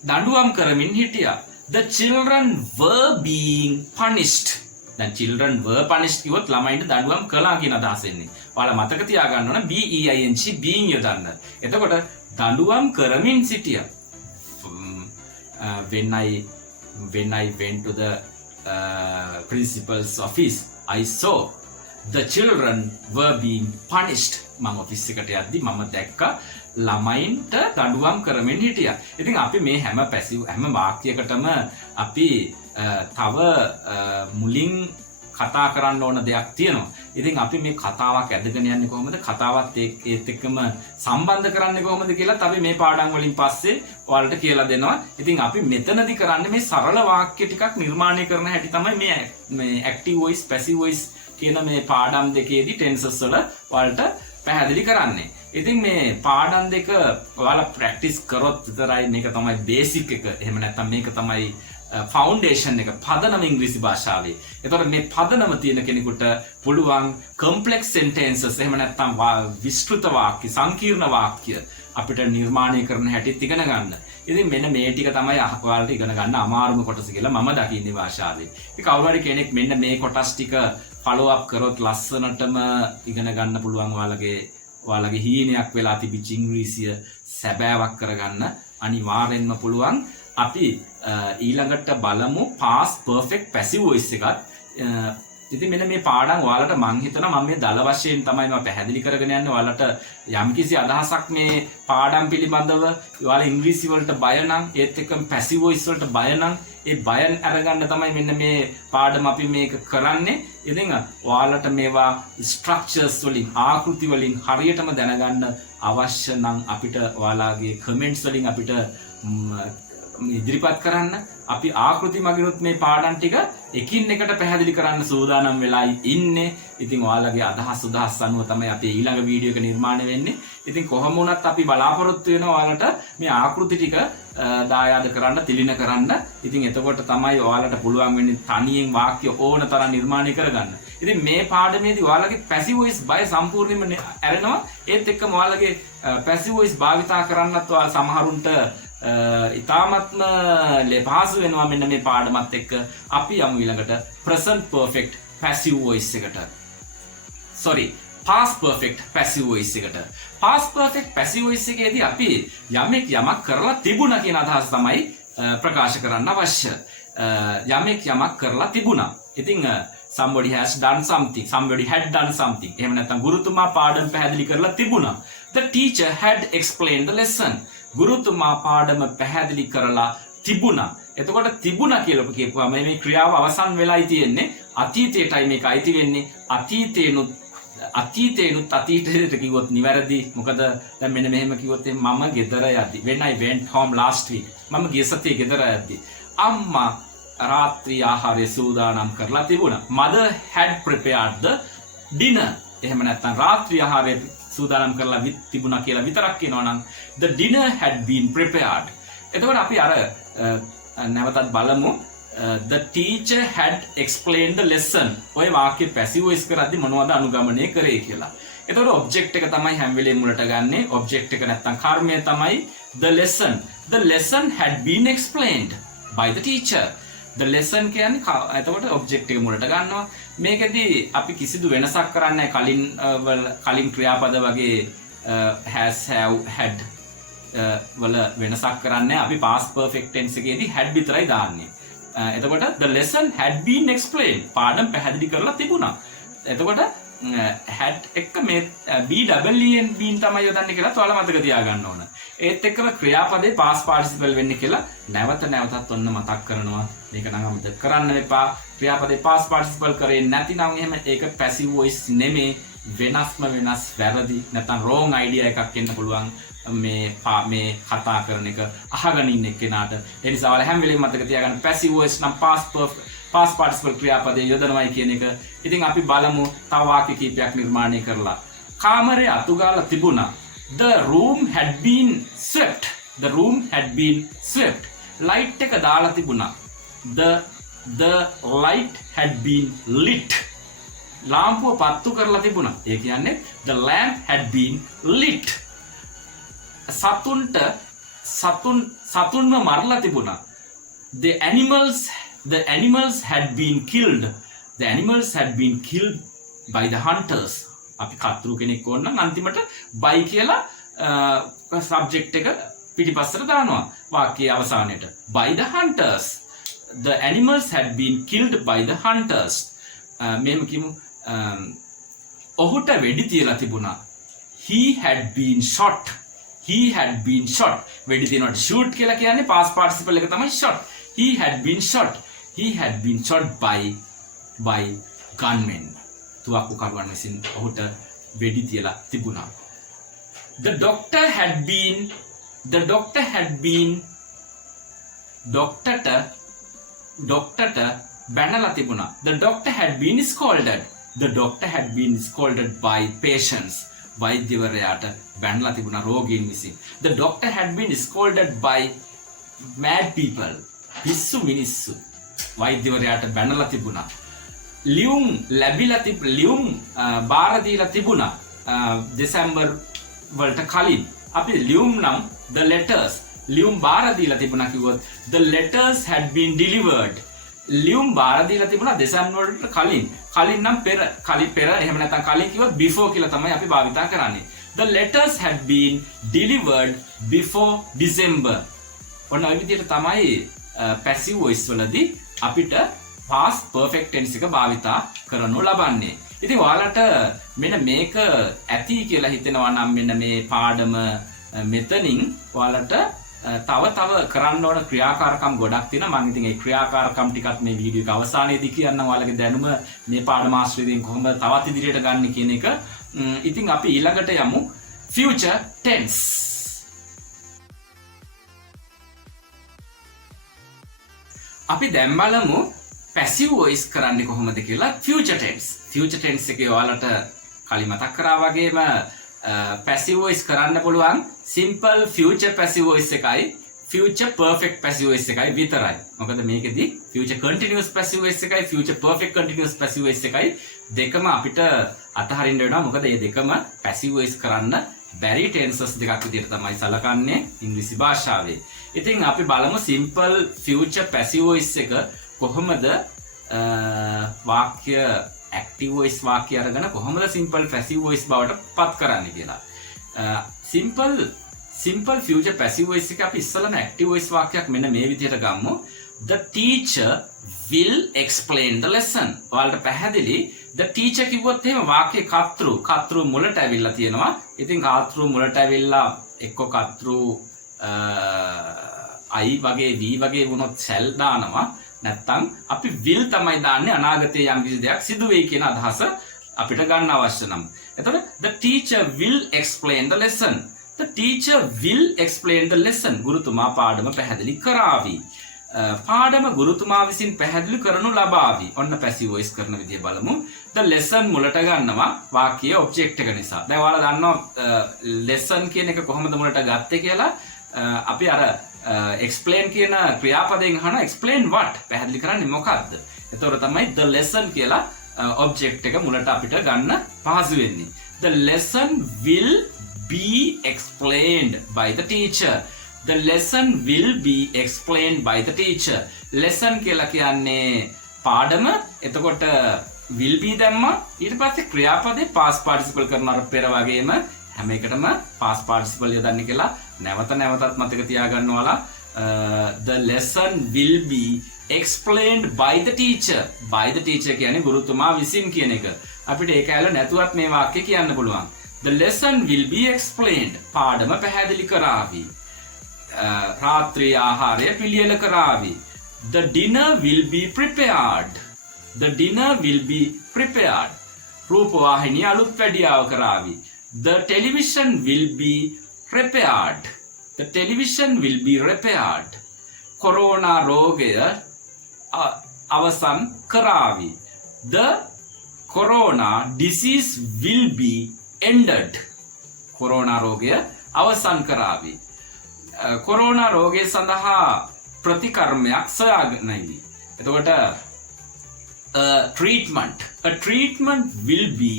දඬුවම් කරමින් හිටියා. The children were being punished. දැන් children were punished කිව්වොත් ළමයින්ට දඬුවම් කළා කියන අදහස එන්නේ. ඔයාලා මතක තියාගන්න ඕන being යොදන්න. එතකොට දඬුවම් කරමින් සිටියා. when I went to the principal's office, I saw the children were being punished. මම ඔෆිස් එකට යද්දි මම දැක්කා ළමයින්ට දඬුවම් කරමින් හිටියා. ඉතින් අපි මේ හැම වාක්‍යයකටම අපි තව මුලින් කතා කරන්න ඕන දෙයක් තියෙනවා. ඉතින් අපි මේ කතාවක් ඇදගෙන යන්නේ කොහොමද? කතාවත් ඒත් එක්කම සම්බන්ධ කරන්නේ කොහොමද කියලා අපි මේ පාඩම් වලින් පස්සේ ඔයාලට කියලා දෙනවා. ඉතින් අපි මෙතනදී කරන්නේ මේ සරල වාක්‍ය ටිකක් නිර්මාණය කරන හැටි තමයි මේ active voice passive voice කියන මේ පාඩම් දෙකේදී tenses වල ඔයාලට පැහැදිලි කරන්නේ. ඉතින් මේ පාඩම් දෙක ඔයාලා ප්‍රැක්ටිස් කරොත් විතරයි මේක තමයි බේසික් එක. එහෙම නැත්නම් මේක තමයි ෆවුන්ඩේෂන් එක, පදනම ඉංග්‍රීසි භාෂාවේ. එතකොට මේ පදනම තියෙන කෙනෙකුට පුළුවන් කම්ප්ලෙක්ස් සෙන්ටෙන්සස් එහෙම නැත්නම් විස්තෘත වාක්‍ය, සංකීර්ණ වාක්‍ය අපිට නිර්මාණය කරන හැටිත් ඉගෙන ගන්න. ඉතින් මෙන්න මේ ටික තමයි ඔයාලට ඉගෙන ගන්න අමාරුම කොටස කියලා මම දකින්නේ භාෂාවේ. ඉතින් කවුරු හරි කෙනෙක් මෙන්න මේ කොටස් ටික ෆලෝ අප් කරොත් ලස්සනටම ඉගෙන ගන්න පුළුවන් ඔයාලගේ හීනයක් වෙලා තිබිච්ච ඉංග්‍රීසිය සැබෑවක් කරගන්න අනිවාර්යෙන්ම පුළුවන්. අපි ඊළඟට බලමු past perfect passive voice එකත්. ඉතින් මෙන්න මේ පාඩම් ඔයාලට මං හිතනවා මම මේ දල වශයෙන් තමයි මම පැහැදිලි කරගෙන යන්නේ. ඔයාලට යම්කිසි අදහසක් මේ පාඩම් පිළිබඳව ඔයාලා ඉංග්‍රීසි වලට බය නම් ඒත් එක්කම passive voice වලට බය නම් ඒ බය අරගන්න තමයි මෙන්න මේ පාඩම අපි මේක කරන්නේ. ඉතින් ඔයාලට මේවා ස්ට්‍රක්චර්ස් වලින් ආකෘති වලින් හරියටම දැනගන්න අවශ්‍ය නම් අපිට ඔයාලාගේ කමෙන්ට්ස් වලින් අපිට ඉදිරිපත් කරන්න. අපි ආකෘති මගිනුත් මේ පාඩම් ටික එකින් එකට පැහැදිලි කරන්න සූදානම් වෙලා ඉන්නේ. ඉතින් ඔයාලගේ අදහස් අනුව තමයි අපේ ඊළඟ වීඩියෝ එක නිර්මාණය වෙන්නේ. ඉතින් කොහොම වුණත් අපි බලාපොරොත්තු වෙනවා ඔයාලට මේ ආකෘති ටික දායාද කරන්න, තිලින කරන්න. ඉතින් එතකොට තමයි ඔයාලට පුළුවන් වෙන්නේ තනියෙන් වාක්‍ය ඕන තරම් නිර්මාණය කරගන්න. ඉතින් මේ පාඩමේදී ඔයාලගේ passive voice බය සම්පූර්ණයෙන්ම ඇරෙනවා. ඒත් එක්කම ඔයාලගේ passive voice භාවිතා කරන්නත් ඔයාලා සමහරුන්ට ඉතාමත්ම ලෙපහසු වෙනවා මෙන්න මේ පාඩමත් එක්ක. අපි යමු ඊළඟට present perfect passive voice එකට. past perfect passive voice එකට. past perfect passive voice එකේදී අපි යමක් කරලා තිබුණා කියන අදහස තමයි ප්‍රකාශ කරන්න අවශ්‍ය. යමක් කරලා තිබුණා. ඉතින් somebody has done something, somebody had done something. එහෙම නැත්නම් ගුරුතුමා පාඩම පැහැදිලි කරලා තිබුණා. The teacher had explained the lesson. ගුරුතුමා පාඩම පැහැදිලි කරලා තිබුණා. එතකොට තිබුණා කියලා කියපුවාම මේ ක්‍රියාව අවසන් වෙලායි තියෙන්නේ. අතීතයටයි මේක අයිති වෙන්නේ. අතීතේනුත් අතීතයට කිව්වොත් නිවැරදි. මොකද දැන් මෙන්න මෙහෙම කිව්වොත් මම ගෙදර යද්දි when I went home last week, මම ගිය සතියේ ගෙදර යද්දි අම්මා රාත්‍රී ආහාරය සූදානම් කරලා තිබුණා. mother had prepared the dinner. එහෙම නැත්නම් රාත්‍රී ආහාරය සූදානම් කරලා තිබුණා කියලා විතරක් කියනවා නම් the dinner had been prepared. එතකොට අපි අර නැවතත් බලමු. The teacher had explained the lesson. ඔය වාක්‍ය පැසිව් වොයිස් කරද්දි මොනවද අනුගමනය කරේ කියලා. එතකොට ඔබ්ජෙක්ට් එක තමයි හැම වෙලේම මුලට ගන්නෙ. ඔබ්ජෙක්ට් එක නැත්තම් කර්මය තමයි the lesson. The lesson had been explained by the teacher. The lesson කියන්නේ එතකොට ඔබ්ජෙක්ට් එක මුලට ගන්නවා. මේකෙදී අපි කිසිදු වෙනසක් කරන්නේ කලින් ක්‍රියාපද වගේ has, have, had වල වෙනසක් කරන්නේ. අපි past perfect tense එකේදී had විතරයි දාන්නේ. එතකොට the lesson had been explained. පාඩම් පැහැදිලි කරලා තිබුණා. එතකොට had එක මේ BEEN been තමයි යොදන්නේ කියලා ඔයාලා මතක තියාගන්න ඕන. ඒත් එක්කම ක්‍රියාපදේ past participle වෙන්නේ කියලා නැවතත් ඔන්න මතක් කරනවා. මේක නම් අමතක කරන්න එපා. ක්‍රියාපදේ past participle කරේ නැතිනම් එහෙම ඒක passive voice නෙමේ. වෙනස් වැරදි නැත්නම් wrong idea එකක් එන්න පුළුවන්. මේ කතා කරන එක අහගෙන ඉන්න කෙනාට. ඒ නිසා ඔයාලා හැම වෙලෙම මතක තියාගන්න passive voice නම් past participle ක්‍රියාපදයේ යොදනවයි කියන එක. ඉතින් අපි බලමු තව වාක්‍ය කීපයක් නිර්මාණය කරලා. කාමරේ අතුගාලා තිබුණා. The room had been swept. The room had been swept. light එක දාලා තිබුණා. The light had been lit. ලාම්පුව පත්තු කරලා තිබුණා. ඒ කියන්නේ the lamp had been lit. සතුන්ව මරලා තිබුණා. The animals had been killed. The animals had been killed by the hunters. අපි කතුරු කෙනෙක් ඕන නම් අන්තිමට by කියලා subject එක පිටිපස්සට දානවා වාක්‍යයේ අවසානයේට. By the hunters. The animals had been killed by the hunters. මෙහෙම කියමු. ඔහුට වෙඩි තියලා තිබුණා. He had been shot. He had been shot. වෙඩි තියනකොට shoot කියලා කියන්නේ past participle එක තමයි shot. He had been shot. He had been shot by gunmen. තුවක්කුකරුවන් විසින් ඔහුට වෙඩි තියලා තිබුණා. The doctor had been doctorට බැනලා තිබුණා. The doctor had been scolded. The doctor had been scolded by patients. වෛද්‍යවරයාට බැනලා තිබුණා රෝගීන් විසින්. The doctor had been scolded by mad people. පිස්සු මිනිස්සු වෛද්‍යවරයාට බැනලා තිබුණා. ලියුම් බාර දීලා තිබුණා දෙසැම්බර් වලට කලින්. අපි ලියුම් නම් the letters ලියුම් බාර දීලා තිබුණා කිව්වොත් the letters had been delivered. ලියුම් බාර දීලා තිබුණා දෙසැම්බර් වලට කලින් නම් පෙර එහෙම නැත්නම් කලින් කිව්වොත් before කියලා තමයි අපි භාවිතා කරන්නේ. The letters had been delivered before December. ඔන්න ඔය විදිහට තමයි passive voice වලදී අපිට past perfect tense එක භාවිතා කරනු ලබන්නේ. ඉතින් ඔයාලට මෙන්න මේක ඇති කියලා හිතෙනවා නම් මෙන්න මේ පාඩම මෙතනින් ඔයාලට තව කරන්න ඕන ක්‍රියාකාරකම් ගොඩක් තියෙනවා. මම ඉතින් ඒ ක්‍රියාකාරකම් ටිකත් මේ වීඩියෝ එක අවසානයේදී කියන්නම් ඔයාලගේ දැනුම මේ පාඩම ආශ්‍රයයෙන් කොහොමද තවත් ඉදිරියට ගන්න කියන එක. ඉතින් අපි ඊළඟට යමු future tense. අපි දැන් බලමු passive voice කරන්නේ කොහොමද කියලා future tense. future tense එකේ ඔයාලට කලින් මතක් කරා වගේම passive voice කරන්න පුළුවන් simple future passive voice එකයි future perfect passive voice එකයි විතරයි. මොකද මේකෙදී future continuous passive voice එකයි future perfect continuous passive voice එකයි දෙකම අපිට අතහරින්න වෙනවා. මොකද මේ දෙකම passive voice කරන්න බැරි tenses දෙකක් විදිහට තමයි සලකන්නේ ඉංග්‍රීසි භාෂාවේ. ඉතින් අපි බලමු simple future passive voice එක කොහොමද වාක්‍ය active voice වාක්‍ය අරගෙන කොහොමද simple passive voice බවට පත් කරන්නේ කියලා. simple future passive voice එක අපි ඉස්සෙල්ලාම active voice වාක්‍යයක් මෙන්න මේ විදිහට ගමු. The teacher will explain the lesson. ඔයාලට පැහැදිලි the teacher කිව්වොත් එහෙම වාක්‍යයේ කර්තෘ මුලට ඇවිල්ලා තියෙනවා. ඉතින් කර්තෘ මුලට ඇවිල්ලා එක්ක කර්තෘ I වගේ V වගේ වුණොත් shall දානවා. නැත්තම් අපි will තමයි දාන්නේ අනාගතයේ යම් කිසි දෙයක් සිදු වෙයි කියන අදහස අපිට ගන්න අවශ්‍ය නම්. එතකොට the teacher will explain the lesson. The teacher will explain the lesson. ගුරුතුමා පාඩම පැහැදිලි කරાવી. පාඩම ගුරුතුමා විසින් පැහැදිලි කරනු ලබාවි. ඔන්න passive voice කරන විදිය බලමු. The lesson මුලට ගන්නවා වාක්‍යයේ object එක නිසා. දැන් ඔයාලා දන්නවා lesson කියන එක කොහොමද මුලට ගත්තේ කියලා. අපි අර explain කියන ක්‍රියාපදයෙන් අහන explain what පැහැදිලි කරන්නේ මොකක්ද? එතකොට තමයි the lesson කියලා object එක මුලට අපිට ගන්න පහසු වෙන්නේ. The lesson will be explained by the teacher. The lesson will be explained by the teacher. lesson කියලා කියන්නේ පාඩම. එතකොට will be දැම්මා. ඊට පස්සේ ක්‍රියාපදේ past participle කරන අර පෙර වගේම හැම එකටම past participle යොදන්න කියලා නැවතත් මතක තියාගන්න Ola. The lesson will be explained by the teacher. by the teacher කියන්නේ ගුරුතුමා විසින් කියන එක. අපිට ඒක ඇල නැතුවත් මේ වාක්‍ය කියන්න පුළුවන්. The lesson will be explained. පාඩම පැහැදිලි කරાવી. රාත්‍රී ආහාරය පිළියෙල කරાવી. The dinner will be prepared. The dinner will be prepared. රූපවාහිනිය අලුත් වැඩියාව කරાવી. The television will be repaired. The television will be repaired. Corona රෝගය අවසන් කරાવી. The corona disease will be ended. Corona රෝගය අවසන් කරાવી. කොරෝනා රෝගය සඳහා ප්‍රතිකර්මයක් සොයාගන්නයි. එතකොට a treatment will be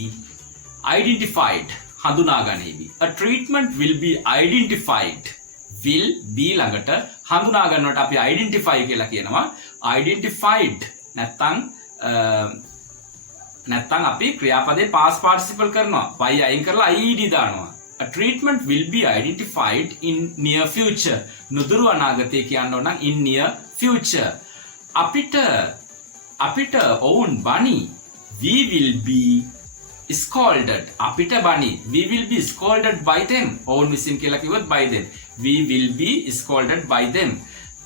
identified. හඳුනා ගනීවි. a treatment will be identified. will be ළඟට හඳුනා ගන්නවට අපි identify කියලා කියනවා. identified නැත්තම් අපි ක්‍රියාපදේ past participle කරනවා. by අයින් කරලා id දානවා. a treatment will be identified in near future. නුදුරු අනාගතය කියන්න ඕන නම් in near future. අපිට ඔවුන් බනි. we will be scolded. අපිට බනි. we will be scolded by them. ඔවුන් විසින් කියලා කිව්වොත් by them. we will be scolded by them.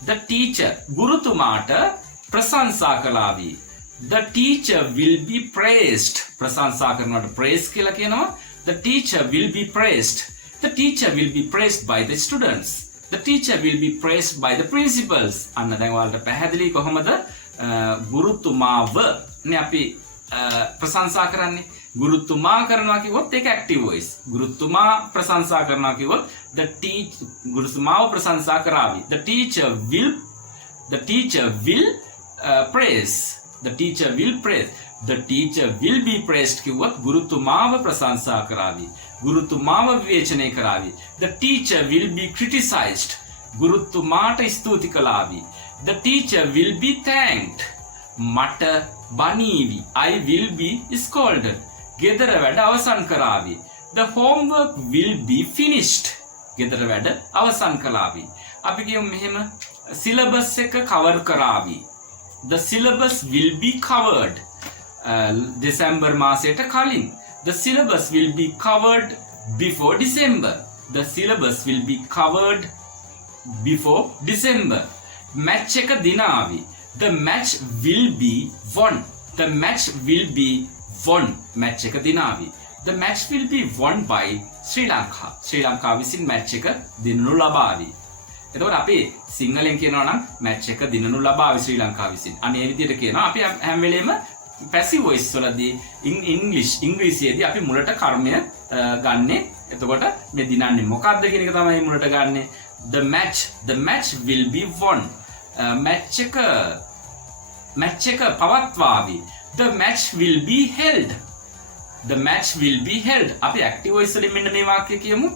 the teacher ගුරුතුමාට ප්‍රශංසා කළාවි. the teacher will be praised. ප්‍රශංසා කරනවට praise කියලා කියනවා. the teacher will be praised. the teacher will be praised by the students. the teacher will be praised by the principals. අන්න දැන් ඔයාලට පැහැදිලි කොහොමද ගුරුතුමාව නේ අපි ප්‍රශංසා කරන්නේ. ගුරුතුමා කරනවා කිව්වොත් ඒක active voice. ගුරුතුමා ප්‍රශංසා කරනවා කිව්වොත් ගුරුතුමාව ප්‍රශංසා කරાવી. the teacher will praise. the teacher will praise. the teacher will be praised කිව්වොත් ගුරුතුමාව ප්‍රශංසා කරાવી. ගුරුතුමාව විවේචනය කරાવી. the teacher will be criticized. ගුරුතුමාට ස්තුති කළාවි. the teacher will be thanked. මට බනීවි. I will be scolded. ගෙදර වැඩ අවසන් කරાવી. the homework will be finished. ගෙදර වැඩ අවසන් කළාවි. අපි කියමු මෙහෙම syllabus එක cover කරાવી. the syllabus will be covered. December මාසයට කලින්. the syllabus will be covered before December. the syllabus will be covered before December. match එක දිනාවි. the match will be won. the match will be won. match එක දිනාවි. the match will be won by Sri Lanka. ශ්‍රී ලංකාව විසින් match එක දිනනු ලබාවි. එතකොට අපි සිංහලෙන් කියනවා නම් match එක දිනනු ලබාවි ශ්‍රී ලංකාව විසින්. අනේ විදිහට කියනවා. අපි හැම වෙලේම passive voice වලදී ඉංග්‍රීසියේදී අපි මුලට කර්මය ගන්නෙ. එතකොට මේ දිනන්නේ මොකක්ද කියන එක තමයි මුලට ගන්නෙ. the match will be won. match එක පවත්වාවි. the match will be held. the match will be held. අපි active voice වලින් මෙන්න මේ වාක්‍ය කියමු.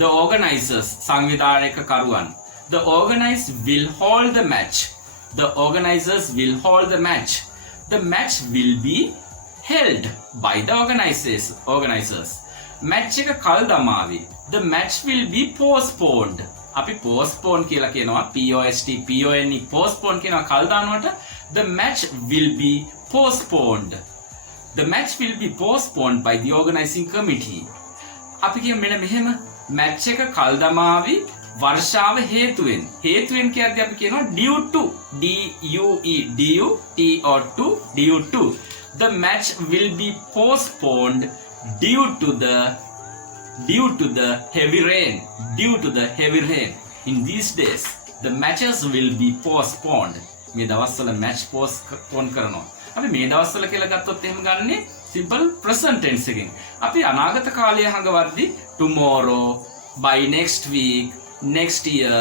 the organizers සංවිධායකකරුවන්. the organizers will hold the match. the organizers will hold the match. the match will be held by the organizers. match එක කල් දමාවි. the match will be postponed. අපි postpone කියලා කියනවා. postpone කියනවා කල් දානවට. the match will be postponed. the match will be postponed by the organizing committee. අපි කියමු මෙන්න මෙහෙම match එක කල් දමාවි වර්ෂාව හේතුවෙන්. හේතුවෙන් කියද්දී අපි කියනවා due to. due to. the match will be postponed due to the heavy rain. in these days the matches will be postponed. මේ දවස්වල match postpone කරනවා. අපි මේ දවස්වල කියලා ගත්තොත් එහෙම ගන්නේ simple present tense එකකින්. අපි අනාගත කාලය හඟවද්දී tomorrow, by next week, next year,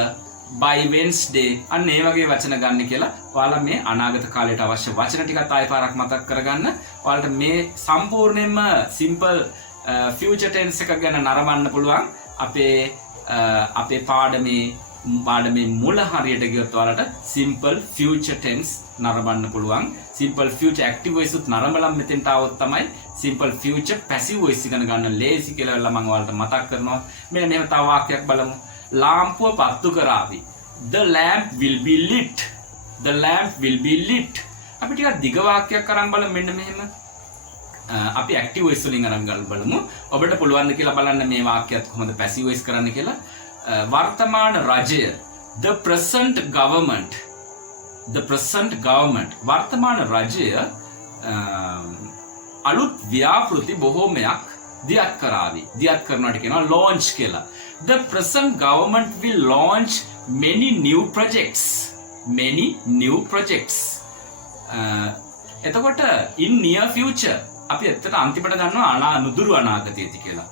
by Wednesday අන්න ඒ වගේ වචන ගන්න කියලා ඔයාලා මේ අනාගත කාලයට අවශ්‍ය වචන ටිකත් ආයෙ පාරක් මතක් කරගන්න. ඔයාලට මේ සම්පූර්ණයෙන්ම simple future tense එක ගැන නරඹන්න පුළුවන් අපේ පාඩමේ මුල හරියට ගියොත් ඔයාලට simple future tense නරඹන්න පුළුවන්. simple future active voice උත් නරඹලම් මෙතෙන්ට આવොත් තමයි simple future passive voice ඉගෙන ගන්න ලේසි කියලා මම ඔයාලට මතක් කරනවා. මෙන්න මෙහෙම තව වාක්‍යයක් බලමු. ලාම්පුව පත්තු කරાવી. The lamp will be lit. The lamp will be lit. අපි ටිකක් දිග වාක්‍යයක් අරන් බලමු මෙන්න මෙහෙම. අපි active voice වලින් අරන් බලමු. ඔබට පුළුවන් ද කියලා බලන්න මේ වාක්‍යයත් කොහොමද passive voice කරන්න කියලා. වර්තමාන රජය the present government වර්තමාන රජය අලුත් ව්‍යාපෘති බොහෝමයක් දියත් කරાવી. දියත් කරනවාට කියනවා launch කියලා. The present government will launch many new projects. එතකොට in near future අපි ඇත්තට අන්තිමට ගන්නවා නුදුරු අනාගතයේදී කියලා.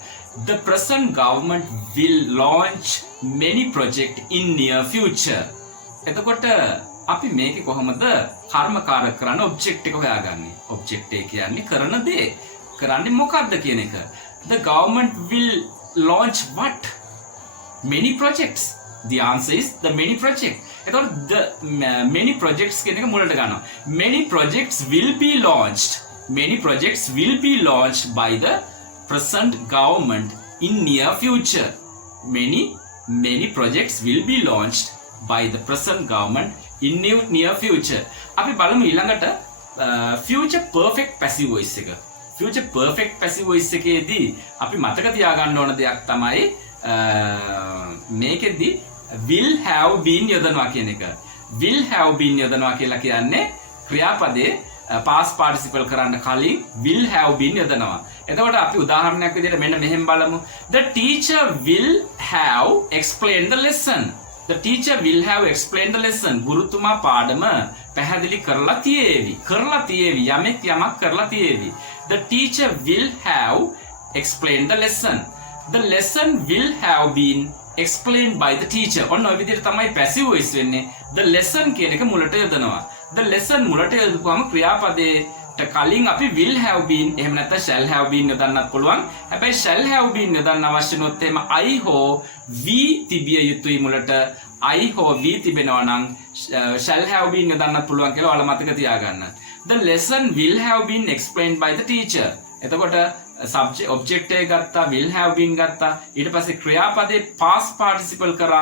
The present government will launch many projects in near future. එතකොට අපි මේකේ කොහොමද කර්මකාරක කරන ඔබ්ජෙක්ට් එක හොයාගන්නේ? ඔබ්ජෙක්ට් එක කියන්නේ කරන දේ. කරන්නේ මොකක්ද කියන එක. The government will launch what? Many projects. The answer is the many projects. එතකොට the many projects කියන එක මුලට ගන්නවා. Many projects will be launched. Many projects will be launched by the present government in near future. Many projects will be launched by the present government in near future. අපි බලමු ඊළඟට future perfect passive voice එක. future perfect passive voice එකේදී අපි මතක තියාගන්න ඕන දෙයක් තමයි මේකෙදි will have been යොදනවා කියන එක. will have been යොදනවා කියලා කියන්නේ ක්‍රියාපදේ past participle කරන්න කලින් will have been යොදනවා. එතකොට අපි උදාහරණයක් විදිහට මෙන්න මෙහෙම බලමු. The teacher will have explained the lesson. The teacher will have explained the lesson. ගුරුතුමා පාඩම පැහැදිලි කරලා තියේවි. යමෙක් යමක් කරලා තියේවි. The teacher will have explained the lesson. The lesson will have been explained by the teacher. ඔන්න ඔය විදිහට තමයි passive voice වෙන්නේ. The lesson කියන එක මුලට යොදනවා. The lesson මුලට යොදපුවම ක්‍රියාපදයට කලින් අපි will have been එහෙම නැත්නම් shall have been යොදන්නත් පුළුවන්. හැබැයි shall have been යොදන්න අවශ්‍ය නොත් එහෙම I හෝ we තිබිය යුතුයි මුලට. I හෝ we තිබෙනවා නම් shall have been යොදන්නත් පුළුවන් කියලා ඔයාලා මතක තියාගන්න. The lesson will have been explained by the teacher. එතකොට subject object එක ගත්තා, will have been ගත්තා. ඊට පස්සේ ක්‍රියාපදේ past participle කරා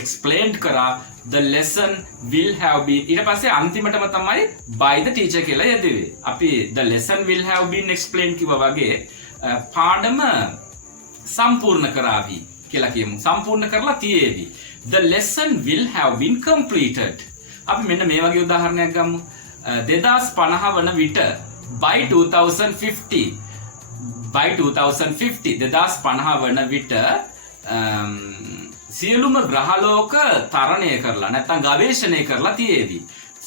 explained කරා. The lesson will have been ඊට පස්සේ අන්තිමටම තමයි by the teacher කියලා යෙදුවේ. අපි the lesson will have been explained කිව්වා වගේ පාඩම සම්පූර්ණ කරાવી කියලා කියමු. සම්පූර්ණ කරලා තියේවි. The lesson will have been completed. අපි මෙන්න මේ වගේ උදාහරණයක් ගමු. 2050 වන විට by 2050 2050 වන විට සියලුම ග්‍රහලෝක තරණය කරලා නැත්නම් ගවේෂණය කරලා තියේවි.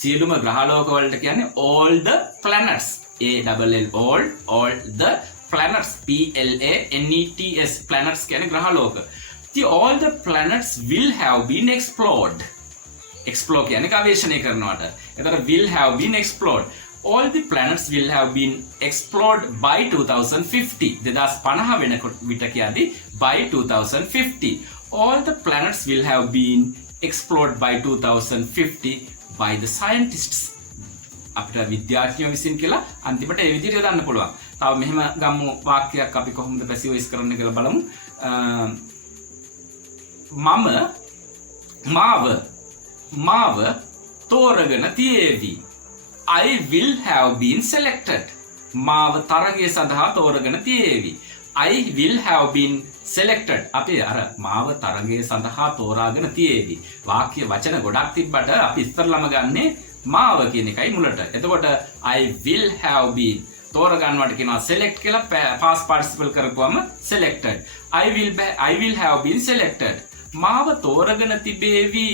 සියලුම ග්‍රහලෝක වලට කියන්නේ all the planets. all the planets. planets planets කියන්නේ ග්‍රහලෝක. all the planets will have been explored. explore කියන්නේ ගවේෂණය කරනවට. එතකොට will have been explored. All the planets will have been explored by 2050. 2050 වෙනකොට විට කියදී by 2050. All the planets will have been explored by 2050 by the scientists. අපිට විද්‍යාඥයෝ විසින් කියලා අන්තිමට ඒ විදිහට යොදන්න පුළුවන්. තව මෙහෙම ගමු වාක්‍යයක් අපි කොහොමද passive voice කරන්නේ කියලා බලමු. මාව තෝරගෙන තියේවි. I will have been selected. මාව තරගය සඳහා තෝරගෙන තියේවි. I will have been selected. අපි අර මාව තරගය සඳහා තෝරාගෙන තියේවි. වාක්‍ය වචන ගොඩක් තිබ්බට අපි ඉස්සරළම ගන්නේ මාව කියන එකයි මුලට. එතකොට I will have been තෝරගන්නවට කියනවා select කියලා past participle කරපුවම selected. I will have been selected. මාව තෝරගෙන තිබේවි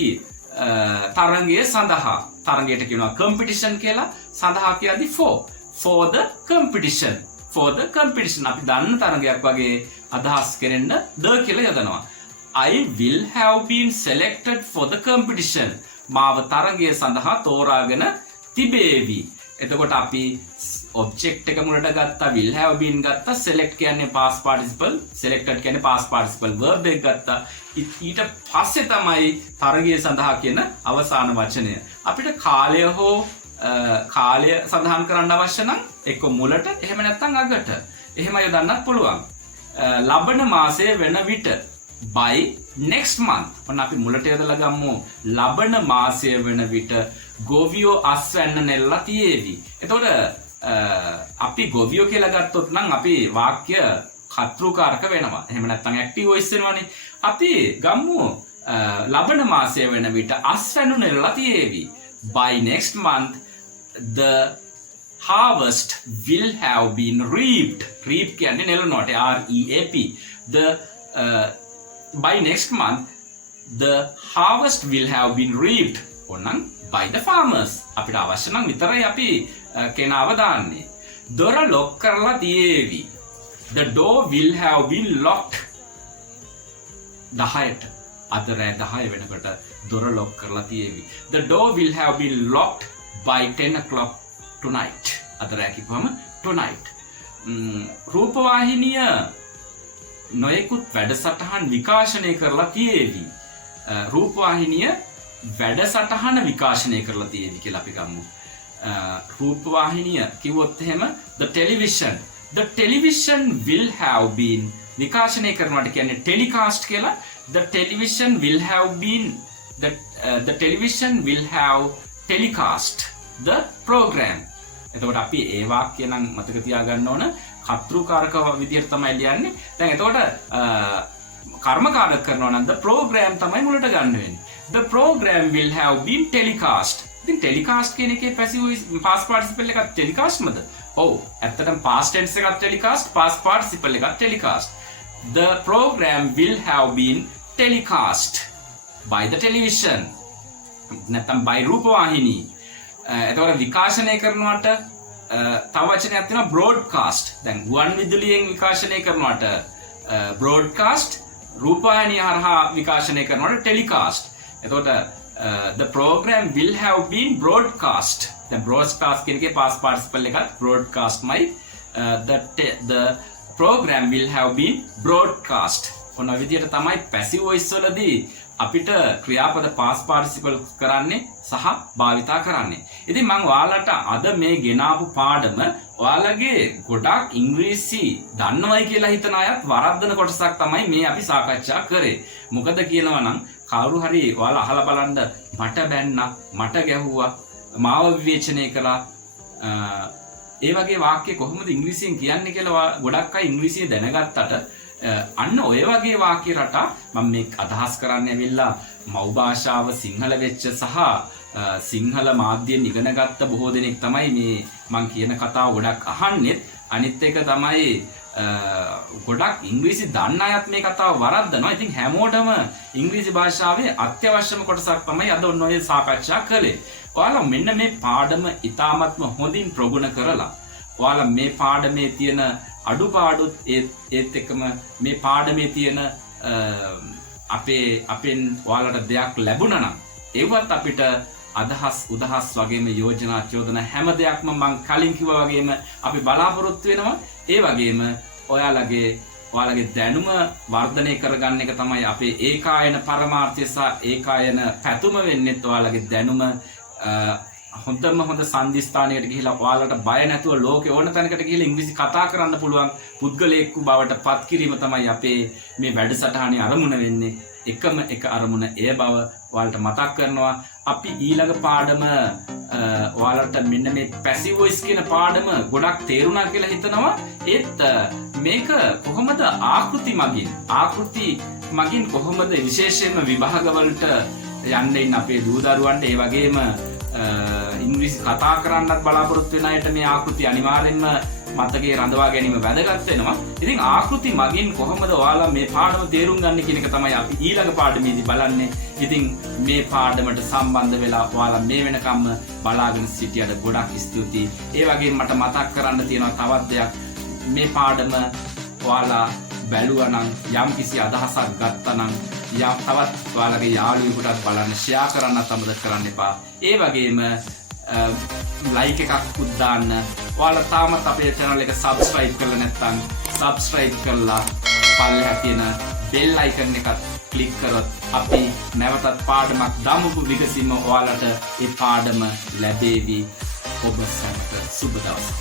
තරගය සඳහා. තරගයට කියනවා competition කියලා. සඳහා කියද්දි for the competition. අපි දන්න තරගයක් වගේ අදහස් කරන්න the කියලා යොදනවා. I will have been selected for the competition. මාව තරගය සඳහා තෝරාගෙන තිබේවි. එතකොට අපි object එක මුලට ගත්තා, will have been ගත්තා, select කියන්නේ past participle, selected කියන්නේ past participle verb එක ගත්තා. ඊට පස්සේ තමයි තරගය සඳහා කියන අවසාන වචනය. අපිට කාලය හෝ කාලය සඳහන් කරන්න අවශ්‍ය නම් එක්ක මුලට එහෙම නැත්නම් අගට එහෙම යොදන්නත් පුළුවන්. ලබන මාසය වෙන විට by next month. ඔන්න අපි මුලට යොදලා ගමු. ලබන මාසය වෙන විට ගොවියෝ අස්වැන්න නෙල්ලා තියේවි. එතකොට අපි ගොවියෝ කියලා ගත්තොත් නම් අපි වාක්‍ය කර්තෘකාරක වෙනවා. එහෙම නැත්නම් ඇක්ටිව් වොයිස් වෙනවනේ. අපි ගමු ලබන මාසය වෙන විට අස්වැන්නු නෙල්ලා තියේවි. By next month the harvest will have been reaped. Reap කියන්නේ නෙලනොට REAP. The by next month the harvest will have been reaped. ඕනනම් by the farmers. අපිට අවශ්‍ය නම් විතරයි අපි කෙනාව දාන්නේ. දොර ලොක් කරලා තියේවි. The door will have been locked. 10ට අද රෑ 10 වෙනකොට දොර ලොක් කරලා තියේවි. The door will have been locked by 10 o'clock tonight. අද රෑ කිව්වම tonight. රූපවාහිනිය නොයෙකුත් වැඩසටහන් විකාශනය කරලා තියේවි. රූපවාහිනිය වැඩසටහන විකාශනය කරලා තියේවි කියලා අපි ගමු. රූපවාහිනිය කිව්වොත් එහෙම the television will have been විකාශනය කරනවට කියන්නේ telecast කියලා. The television will have been the television will have telecast the program. එතකොට අපි ඒ වාක්‍ය නම් මතක තියාගන්න ඕන කර්තෘකාරක විදිහට තමයි ලියන්නේ. දැන් එතකොට කර්මකාරක කරනවා නම් the program තමයි මුලට ගන්න වෙන්නේ. The program will have been telecast. ඉතින් telecast කියන එකේ passive past participle එකක් telecast මද? ඔව්. ඇත්තටම past tense එකක් telecast, past participle එකක් telecast. The program will have been telecast by the television. නැත්නම් by රූපවාහිනී. එතකොට විකාශනය කරනවට තව වචනයක් තියෙනවා broadcast. දැන් ගුවන් විදුලියෙන් විකාශනය කරනවට broadcast, රූපවාහිනිය හරහා විකාශනය කරනවට telecast. එතකොට the program will have been broadcast. දැන් broadcast කියන එකේ past participle එකත් broadcastමයි. The program will have been broadcast. ඔන්න විදිහට තමයි passive voice වලදී අපිට ක්‍රියාපද past participle කරන්නේ සහ භාවිතා කරන්නේ. ඉතින් මම ඔයාලට අද මේ ගෙනාවු පාඩම ඔයාලගේ ගොඩක් ඉංග්‍රීසි දන්නවයි කියලා හිතන අයත් වරද්දන කොටසක් තමයි මේ අපි සාකච්ඡා කරේ. මොකද කියනවා නම් කවුරු හරි ඔයාලා අහලා බලන්න මට බැන්නා, මට ගැහුවා, මාව විවේචනය කළා, ඒ වගේ වාක්‍ය කොහොමද ඉංග්‍රීසියෙන් කියන්නේ කියලා ගොඩක් අය ඉංග්‍රීසිය දැනගත්තට අන්න ඔය වගේ වාක්‍ය රටා මම මේ අදහස් කරන්න ඇවිල්ලා මව් භාෂාව සිංහල වෙච්ච සහ සිංහල මාධ්‍යයෙන් ඉගෙන ගත්ත බොහෝ දෙනෙක් තමයි මේ මම කියන කතාව ගොඩක් අහන්නේ. අනිත් එක තමයි ගොඩක් ඉංග්‍රීසි දන්න අයත් මේ කතාව වරද්දනවා. ඉතින් හැමෝටම ඉංග්‍රීසි භාෂාවේ අත්‍යවශ්‍යම කොටසක් තමයි අද ඔන්න ඔය සාකච්ඡා කළේ. ඔයාලා මෙන්න මේ පාඩම ඉතාමත්ම හොඳින් ප්‍රගුණ කරලා ඔයාලා මේ පාඩමේ තියෙන අඩුපාඩුත් ඒත් එක්කම මේ පාඩමේ තියෙන අපෙන් ඔයාලට දෙයක් ලැබුණා නම් ඒවත් අපිට අදහස් උදහස් වගේම යෝජනා චෝදනා හැම දෙයක්ම මම කලින් කිව්වා වගේම අපි බලාපොරොත්තු වෙනවා. ඒ වගේම ඔයාලගේ දැනුම වර්ධනය කරගන්න එක තමයි අපේ ඒකායන පරමාර්ථය සහ ඒකායන පැතුම වෙන්නේ. ඔයාලගේ දැනුම හොඳම හොඳ සංදිස්ථානයකට ගිහිලා ඔයාලට බය නැතුව ලෝකේ ඕන තැනකට ගිහිලා ඉංග්‍රීසි කතා කරන්න පුළුවන් පුද්ගලයෙකු බවට පත් කිරීම තමයි අපේ මේ වැඩසටහනේ අරමුණ වෙන්නේ. එකම එක අරමුණ ඒ බව ඔයාලට මතක් කරනවා. අපි ඊළඟ පාඩම ඔයාලට මෙන්න මේ පැසිව් වොයිස් කියන පාඩම ගොඩක් තේරුණා කියලා හිතනවා. ඒත් මේක කොහොමද ආකෘති මගින් කොහොමද විශේෂයෙන්ම විභාගවලට යන්නේ අපේ දූ දරුවන්ට ඒ වගේම ඉංග්‍රීසි කතා කරන්නත් බලාපොරොත්තු වෙන අයට මේ ආකෘති අනිවාර්යෙන්ම මතකයේ රඳවා ගැනීම වැදගත් වෙනවා. ඉතින් ආකෘති මගින් කොහොමද ඔයාලා මේ පාඩම තේරුම් ගන්න කියන එක තමයි අපි ඊළඟ පාඩමේදී බලන්නේ. ඉතින් මේ පාඩමට සම්බන්ධ වෙලා ඔයාලා මේ වෙනකම්ම බලාගෙන සිටියට ගොඩක් ස්තුතියි. ඒ වගේම මට මතක් කරන්න තියෙනවා තවත් දෙයක්. මේ පාඩම ඔයාලා බැලුවා නම් යම් කිසි අදහසක් ගත්තා නම් තවත් ඔයාලගේ යාළුවෙකුටත් බලන්න ෂෙයා කරන්නත් අමතක කරන්න එපා. ඒ වගේම ලයික් එකක් උද්දාන්න. ඔයාලා තාමත් අපේ channel එක subscribe කරලා නැත්නම් subscribe කරලා පල්ලෙහා තියෙන bell icon එකත් ක්ලික් කරොත් අපි නැවතත් පාඩමක් දාමුකු විගසින්ම ඔයාලට ඒ පාඩම ලැබේවි. ඔබ සැමට සුබ දවසක්.